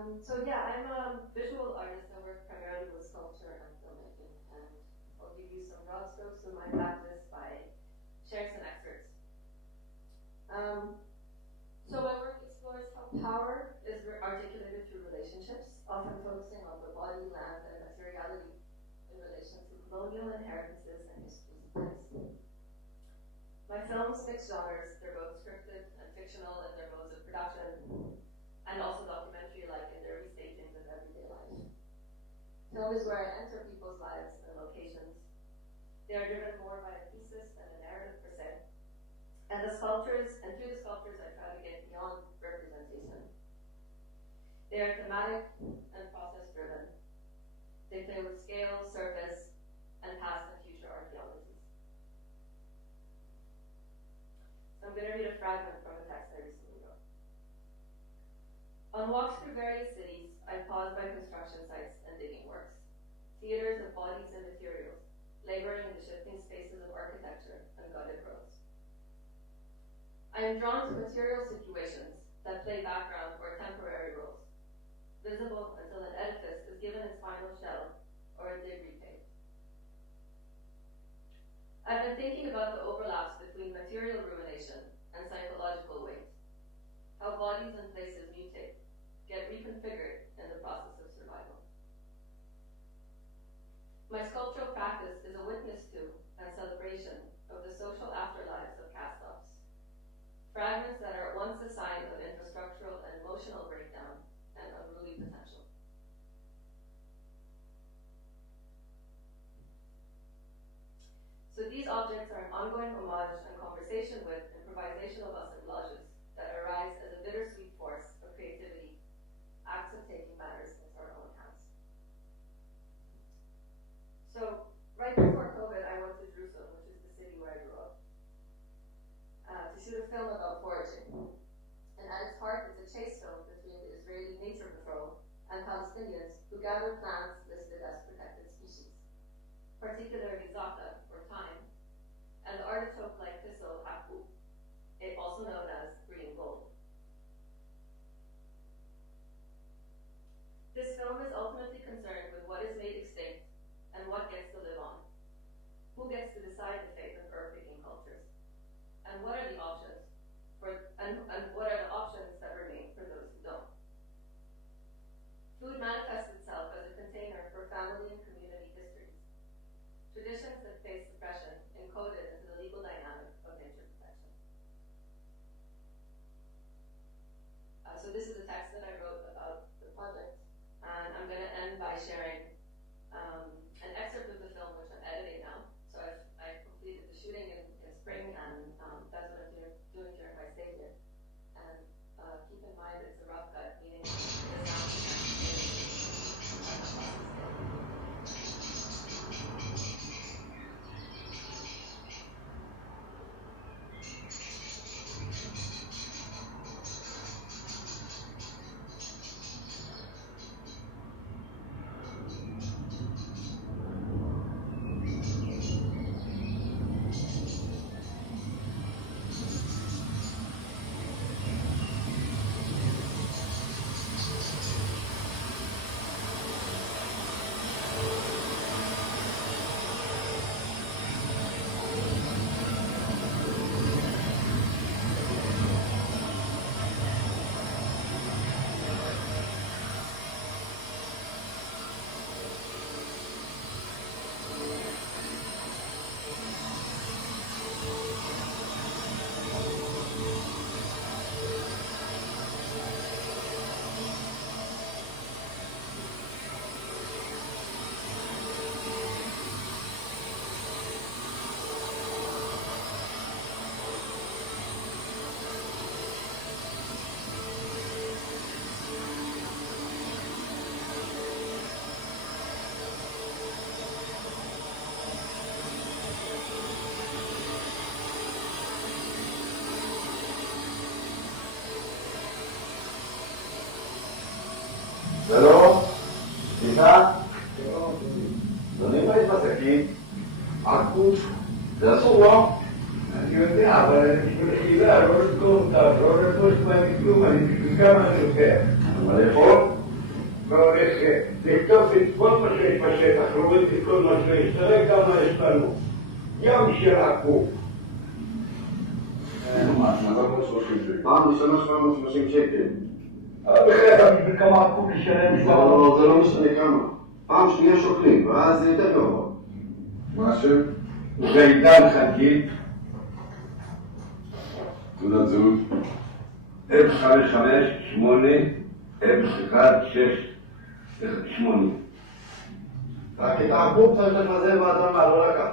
So yeah, I'm a visual artist. I work primarily with sculpture and filmmaking, and I'll give you some broad strokes of my practice by sharing some excerpts. So my work explores how power is articulated through relationships, often focusing on the body, land, and materiality in relation to colonial inheritances and histories of place. My films mix genres. They're both scripted and fictional in their modes of production, and also documentary-like in their restagings of everyday life. Film is where I enter people's lives and locations. They are driven more by a thesis than a narrative per se. And through the sculptures, I try to get beyond representation. They are thematic and process-driven. They play with scale, surface, and past and future archaeologies. So I'm going to read a fragment from a text I recently wrote. On walks through various cities, I pause by construction sites and digging works, theaters of bodies and materials, laboring in the shifting spaces of architecture and gutted roads. I am drawn to material situations that play background or temporary roles, visible until an edifice is given its final shell or a dig repaid. I've been thinking about the overlaps between material ruination and psychological weight, how bodies and places mutate, get reconfigured in the process of survival. My sculptural practice is a witness to and celebration of the social afterlives of cast-offs, fragments that are at once a sign of infrastructural and emotional breakdown and unruly potential. So these objects are an ongoing homage and conversation with improvisational assemblages that arise as a bittersweet force of creativity, acts of taking matters into our own hands. So, right before COVID, I went to Jerusalem, which is the city where I grew up, to shoot a film about foraging. And at its heart, it's a chase film between the Israeli Nature Patrol and Palestinians who gather plants listed as protected species, particularly za'atar, or thyme, and the artichoke-like thistle, hapu, also known as green gold. This film is ultimately concerned with what is made extinct and what gets to live on. Who gets to decide the fate of herb-picking cultures? And what are the options and what are the options that remain for those who don't? Food manifests itself as a container for family and community histories, traditions that face suppression encoded into the legal dynamic of nature protection. So this is a text that I wrote about the project, and I'm going to end by sharing an excerpt of the film, which I'm editing now. So I've completed the shooting in spring, and that's what I'm doing during my stay here. And keep in mind it's a rough cut, meaning the Halo, bisa? Doni pa rin masakit. Aku nasuwa. Nanti apa? Kita harus tuh, harus manipulasi, manipulasi. Telepon, והולך לכתוב את כל מה שיש בשטח, להוריד את כל מה שיש, תראה כמה יש לנו. ים של עקוב. פעם ראשונה 730 שקל. אבל בכלל, בשביל כמה עקוב לשלם? לא, זה לא משנה כמה. פעם שנייה שוקלים, ואז זה יותר גרוע. מה השם? זה עידן חגית. תעודת זהות. 055-8-016-8. רק את העקוב צריך לפזר באדמה, לא לקח.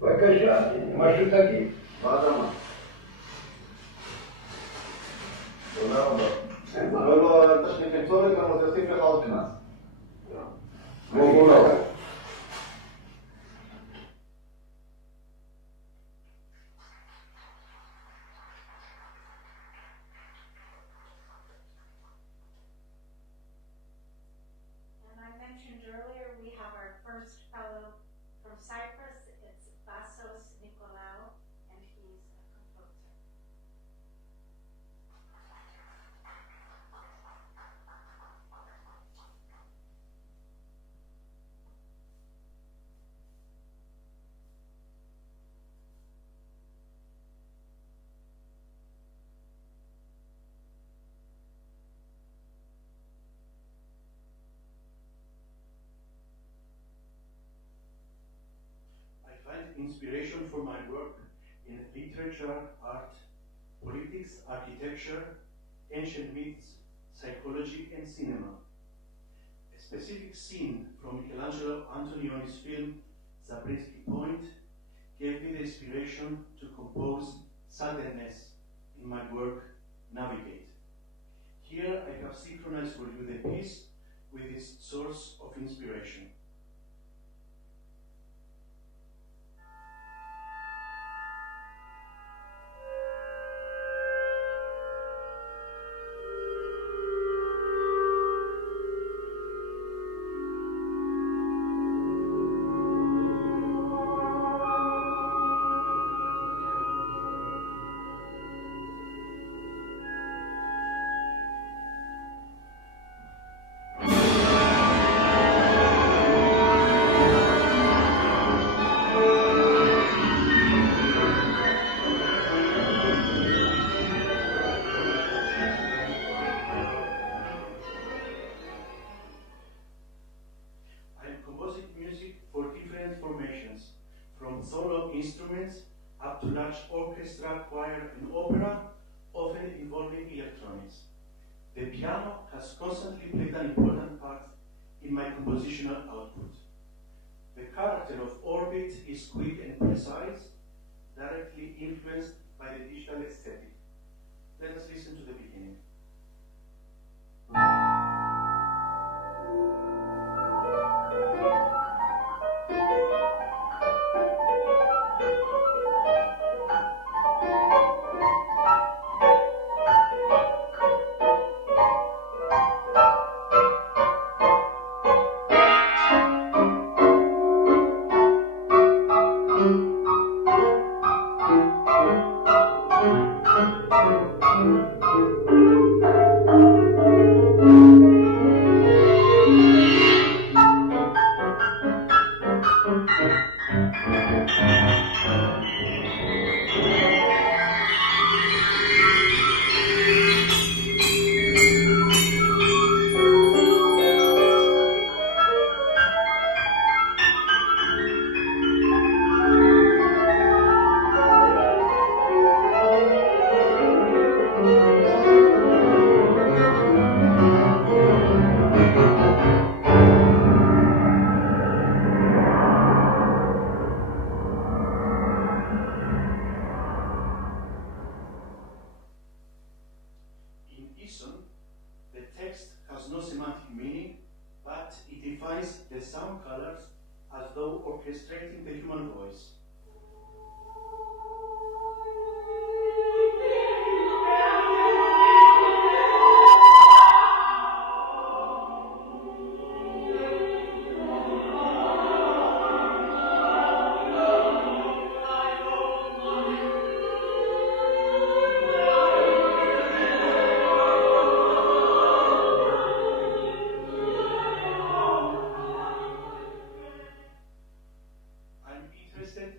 בבקשה, משהו תגיד. באדמה. תודה רבה. לא, לא, אל תשליך את צורך, אבל זה יוסיף לך עוד קנס. בואו לא. And I mentioned earlier, we have our first fellow from Cyprus. It's Vasos Nikolao, and he's a composer. I find inspiration for my work in literature, art, politics, architecture, ancient myths, psychology, and cinema. A specific scene from Michelangelo Antonioni's film Zabriskie Point gave me the inspiration to compose suddenness in my work Navigate. Here I have synchronized for you the piece with its source of inspiration. Instruments up to large orchestra, choir, and opera, often involving electronics. The piano has constantly played an important part in my compositional output. The character of Orbit is quick and precise, directly influenced by the digital aesthetic. Let us listen to the beginning. Orchestrating the human voice.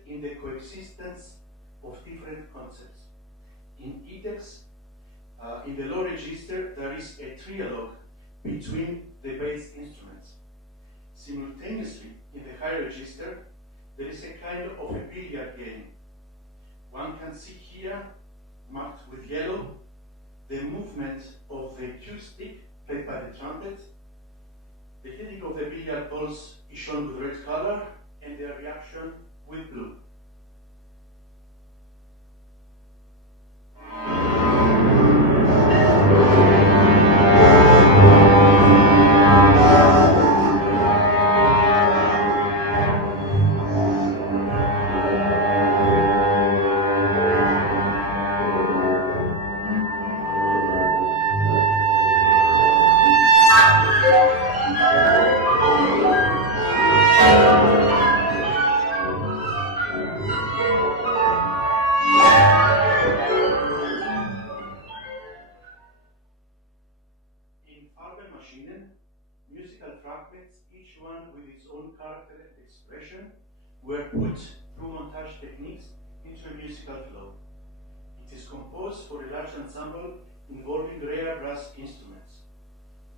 in the coexistence of different concepts. In ETEX, in the low register, there is a trialogue between the bass instruments. Simultaneously, in the high register, there is a kind of a billiard game. One can see here, marked with yellow, the movement of the cue stick played by the trumpet. The hitting of the billiard balls is shown with red color, and their reaction with blue. Were put through montage techniques into a musical flow. It is composed for a large ensemble involving rare brass instruments.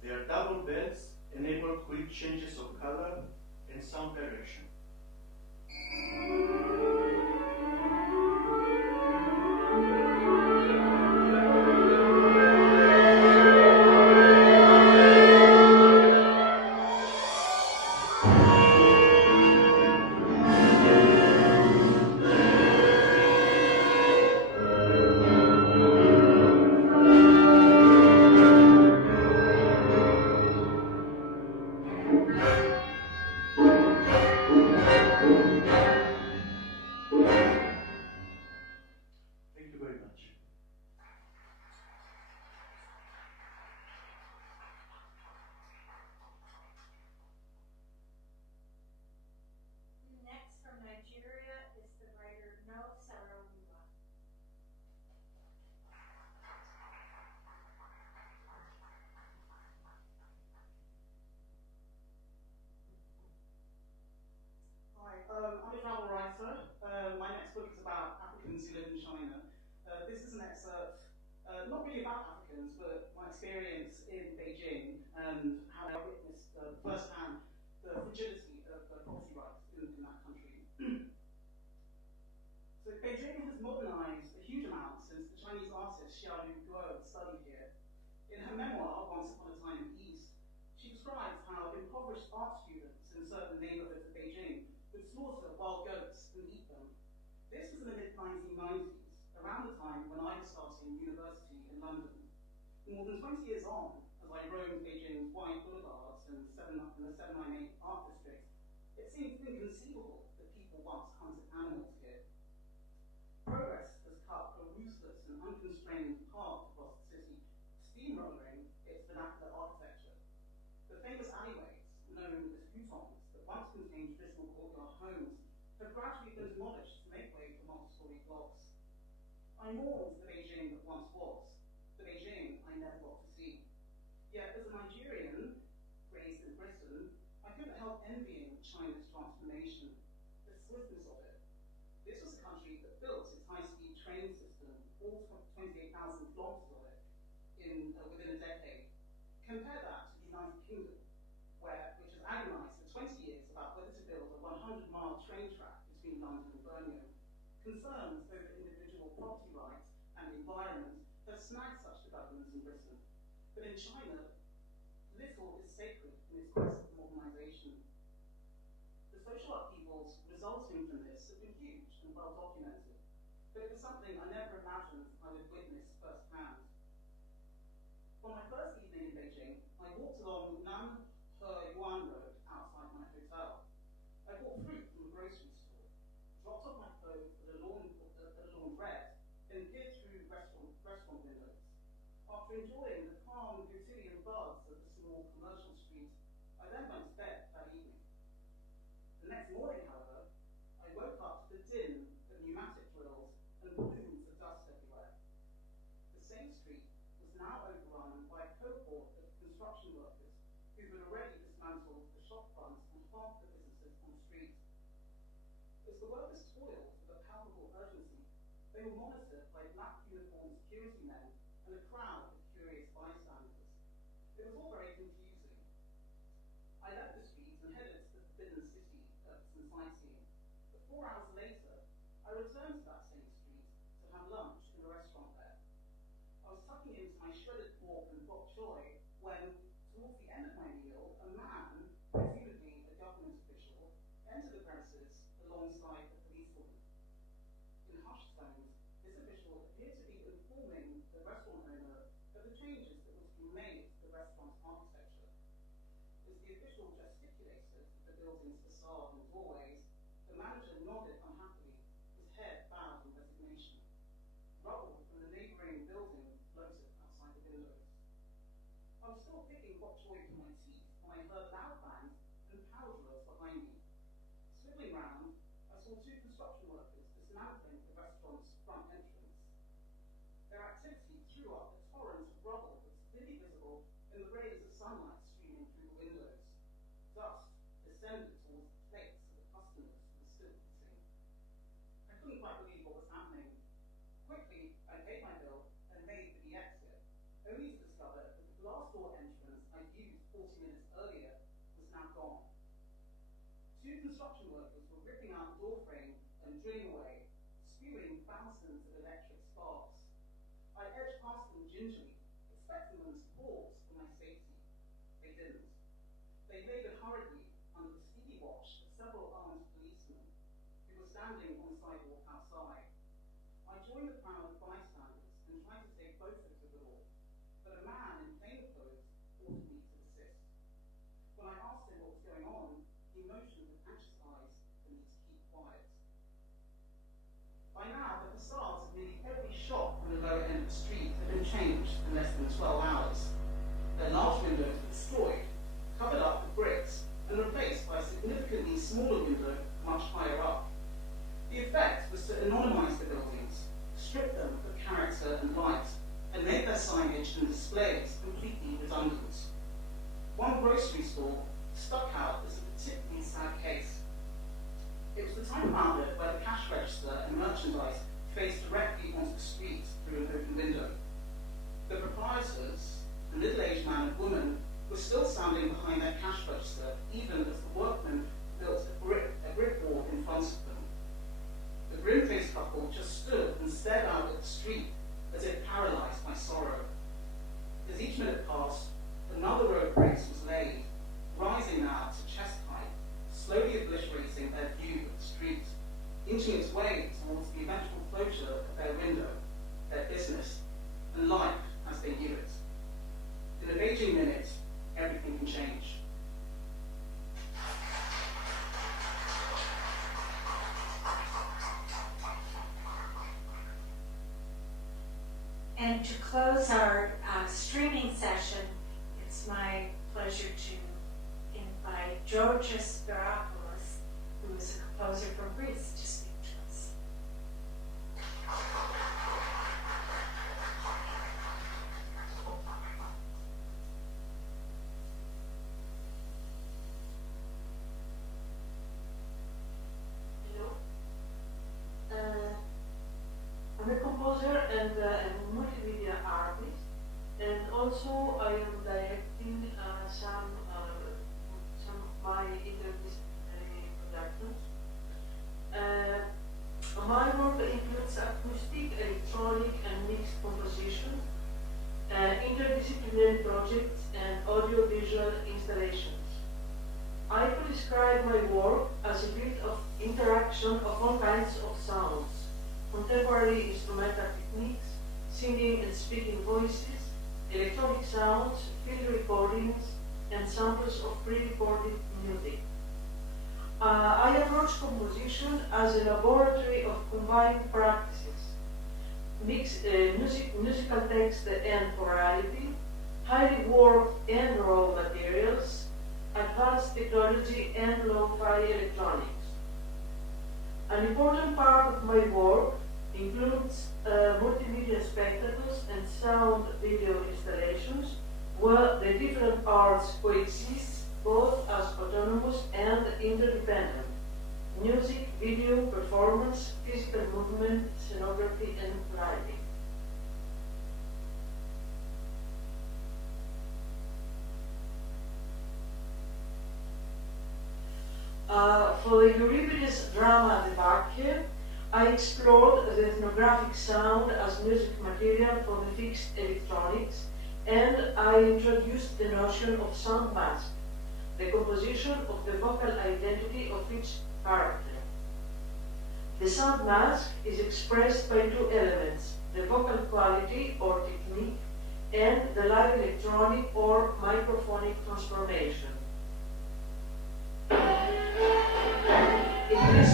Their double bells enable quick changes of color and sound direction. I'm a travel writer. My next book is about Africans who live in China. This is an excerpt, not really about Africans, but my experience in Beijing and how I witnessed firsthand the fragility of property rights in that country. So Beijing has modernized a huge amount since the Chinese artist Xiaolu Guo studied here. In her memoir, Once Upon a Time in the East, she describes how impoverished art students in certain neighborhoods of Beijing would slaughter wild goats and eat them. This was in the mid-1990s, around the time when I was starting university in London. More than 20 years on, as I roamed Beijing's wide boulevards and the 798 art district, it seemed inconceivable that people once hunted animals here. Progress has cut a ruthless and unconstrained path across the city, steamrolling its vernacular architecture. The famous alleyways, known as hutongs, that once contained traditional courtyard homes, have gradually been demolished to make way for multi-story blocks. I mourned the Beijing that once was, the Beijing I never got to see. Yet, as a Nigerian raised in Britain, I couldn't help envying China's transformation, the swiftness of it. This was a country that built its high-speed train system, all 28,000 kilometers of it, within a decade. Compare that to the United Kingdom, which has agonized for 20 years about whether to build a 100-mile train track between London and Birmingham. Concerns over individual property rights and the environment have snagged such developments in Britain. But in China, little is sacred in its quest for modernization. The social upheavals resulting from this have been huge and well documented, but it was something I never imagined I would witness firsthand. On my first evening in Beijing, I walked along Nanhe Yuan Road outside my hotel. I bought fruit from a grocery store, dropped off my clothes at a laundrette, and peered through restaurant windows. After enjoying the calm, quotidian buzz of the small commercial street, I then went to bed that evening. The next morning, however, I woke up to the din of pneumatic drills and plumes of dust everywhere. The same street was now overrun by a cohort of construction workers who had already dismantled the shop fronts and half the businesses on the street. As the workers toiled They were monitored by black uniformed security men and a crowd of curious bystanders. It was all very confusing. I left the street and headed to the Forbidden City for some sightseeing. But 4 hours later, I returned to that same street to have lunch in a restaurant there. I was tucking into my shredded pork and bok choy when, towards the end of my meal, a man, presumably a government official, entered the premises alongside a policewoman. In hushed tones, this official appeared to be informing the restaurant owner of the changes that were to be made to the restaurant's architecture. As the official gesticulated at the building's facade and doorways, the manager nodded unhappily, his head bowed in resignation. Rubble from the neighbouring building floated outside the windows. I was still picking bok choy to my teeth when I heard loud bangs and powderers behind me. Swiveling round, I saw 2 construction workers dismantling the restaurant's front entrance. Their activity threw up a torrent of rubble that was clearly visible in the rays of sunlight streaming through the windows. Dust descended towards the plates of the customers who were still eating. I couldn't quite believe what was happening. Quickly, I paid my bill and made for the exit, only to discover that the glass door entrance I'd used 40 minutes earlier was now gone. 2 construction workers were ripping out the door frame and drilling away, spewing thousands of electric sparks. I edged past them gingerly, expecting them to pause for my safety. They didn't. They labored hurriedly under the steady watch of several armed policemen who were standing on the sidewalk outside. I joined the crowd of bystanders and tried to take photos of it all, but a man in plain clothes ordered me to desist. When I asked him what was going on, he motioned with anxious eyes for me to keep quiet. By now, the facades of nearly every shop on the lower end of the street had been changed in less than 12 hours. Their large windows were destroyed, covered up with bricks, and replaced by a significantly smaller window much higher up. The effect was to anonymise the buildings, strip them of character and light, and make their signage and displays completely redundant. One grocery store stuck out as a particularly sad case. It was the type of outlet where the cash register and merchandise faced directly onto the street through an open window. The proprietors, a middle-aged man and woman, were still standing behind their cash register, even as the workmen built a brick wall in front of them. The grim-faced couple just stood and stared out at the street as if paralysed by sorrow. As each minute passed, another row of bricks was laid, rising now to chest height, slowly obliterating their view of the street, inching its way towards the eventual closure of their window, their business, and life as they knew it. In a Beijing minute, everything can change. And to close our streaming session, it's my pleasure to invite Georgios Veropoulos, who is a composer from Greece, to speak to us. Hello. I'm a composer and a multimedia artist, and also I am directing some of my interdisciplinary productions. My work includes acoustic, electronic, and mixed composition, interdisciplinary projects, and audiovisual installations. I could describe my work as a bit of interaction of all kinds of sounds: contemporary instrumental techniques, singing and speaking voices, electronic sounds, field recordings, and samples of pre-recorded music. I approach composition as a laboratory of combined practices: musical text and orality, highly worked and raw materials, advanced technology, and lo-fi electronics. An important part of my work includes multimedia spectacles and sound video installations where the different arts coexist both as autonomous and interdependent: music, video, performance, physical movement, scenography, and lighting. For the Euripides drama The Bacchae, I explored the ethnographic sound as music material for the fixed electronics, and I introduced the notion of sound mask, the composition of the vocal identity of each character. The sound mask is expressed by two elements, the vocal quality or technique and the live electronic or microphonic transformation. It is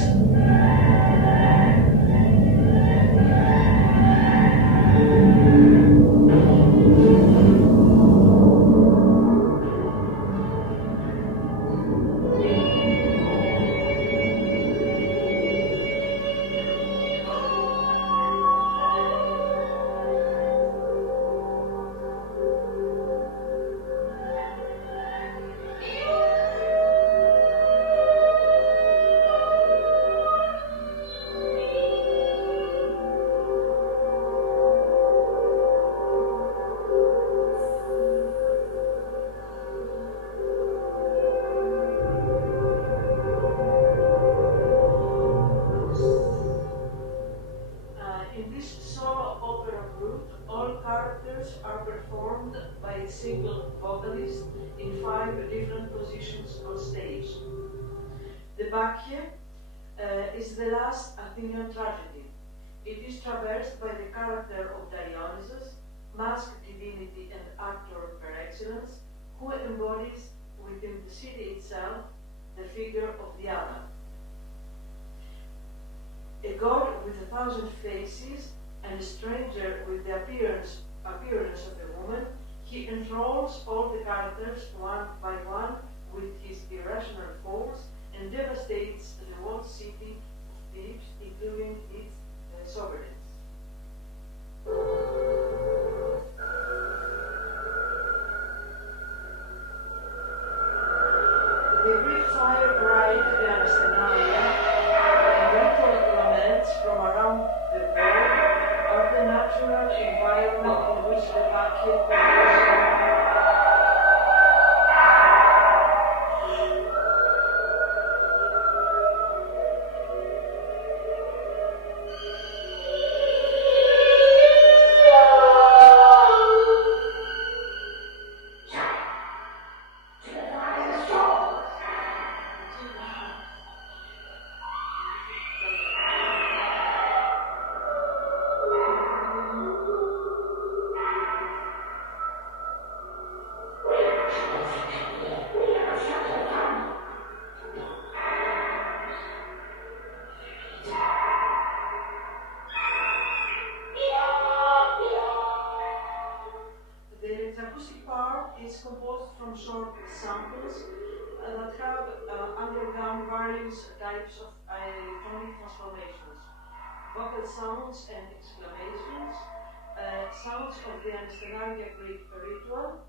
single vocalist in 5 different positions on stage. The Bacchae is the last Athenian tragedy. It is traversed by the character of Dionysus, masked divinity and actor par excellence, who embodies within the city itself the figure of Diana. A god with 1,000 faces and a stranger with the appearance of a woman, he enthralls all the characters one by one with his irrational force and devastates the whole city of Thebes, including its sovereigns. The Greek fire bride, the Anastenaria, and ritual laments from around the world are the natural environment in which the Bacchae is composed from short samples that have undergone various types of electronic transformations, vocal sounds and exclamations, sounds of the Anastenaria Greek ritual,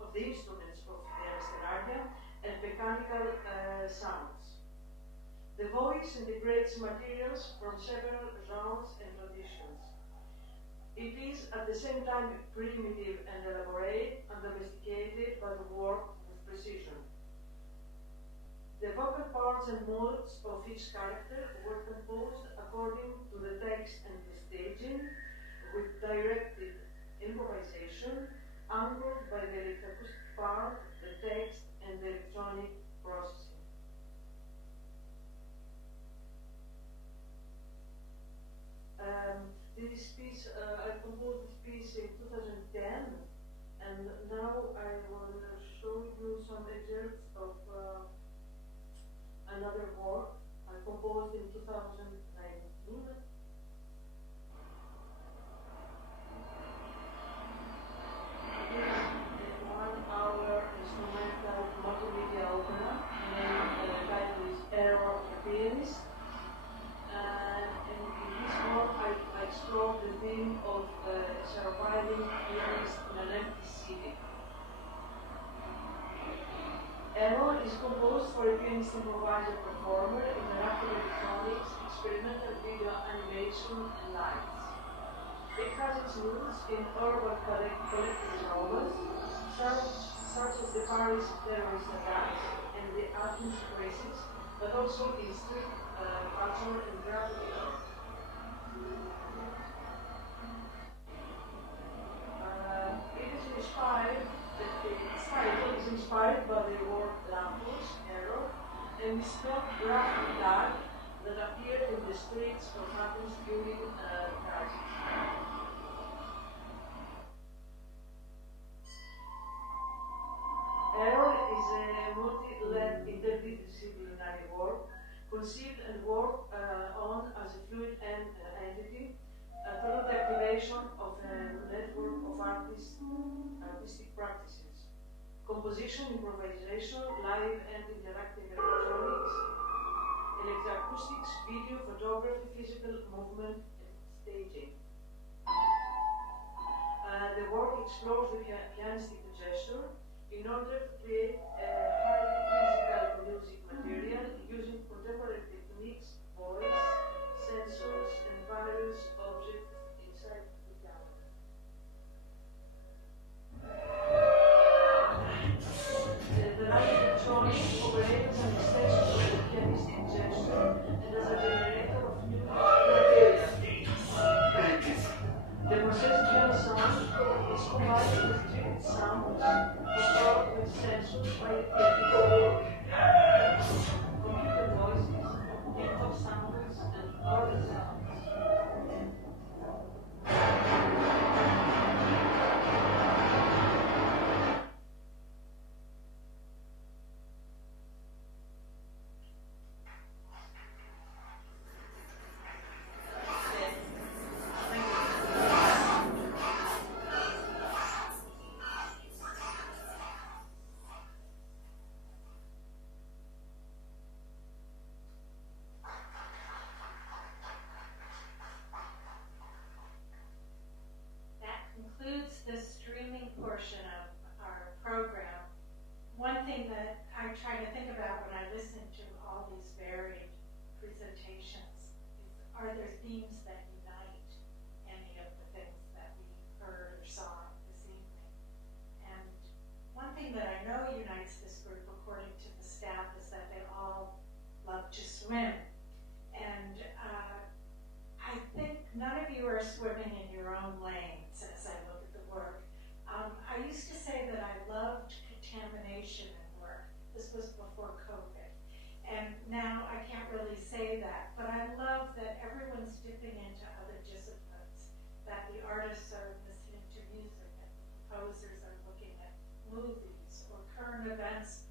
of the instruments of the Anastenaria, and mechanical sounds. The voice integrates materials from several genres and traditions. It is at the same time primitive and elaborate and domesticated, but worked with precision. The vocal parts and moods of each character were composed according to the text and the staging, with directed improvisation, anchored by the electroacoustic part, the text, and the electronic processing. This piece, I composed this piece in 2010, and now I will show you some excerpts of another work I composed in 2019. It is a 1-hour instrumental multimedia opera, and the title is Error of the Pianist. And in this work, I explored the theme of a surviving pianist in an empty city. Error is composed for a pianist improviser performer, interactive electronic presents moods in urban collective dramas, such as the Paris terrorist attacks and the Athens crisis, but also in street culture and graffiti art. Its title is inspired by the word lampos, error, and misspelled graphic tag that appeared in the streets of Athens during the crisis. Error is a multi-led interdisciplinary work conceived and worked on as a fluid entity through the activation of a network of artistic practices, composition, improvisation, live and interactive electronics, electroacoustics, video, photography, physical movement, and staging. The work explores the pianistic gesture in order to create a highly physical music material using contemporary techniques, voice, sensors, and various objects inside the camera. The live electronic operates as an extension of the pianistic gesture and as a generator of new material. The processed piano sound is combined with strict sounds controlled with sensors by the piano. Computer voices, hip-hop samples, and other sounds. The streaming portion of our program. One thing that I try to think about when I listen to all these varied presentations is, are there themes that unite any of the things that we heard or saw this evening? And one thing that I know unites this group, according to the staff, is that they all love to swim. And I think none of you are swimming in your own lanes as I look at the work. I used to say that I loved contamination in work. This was before COVID. And now I can't really say that, but I love that everyone's dipping into other disciplines, that the artists are listening to music and the composers are looking at movies or current events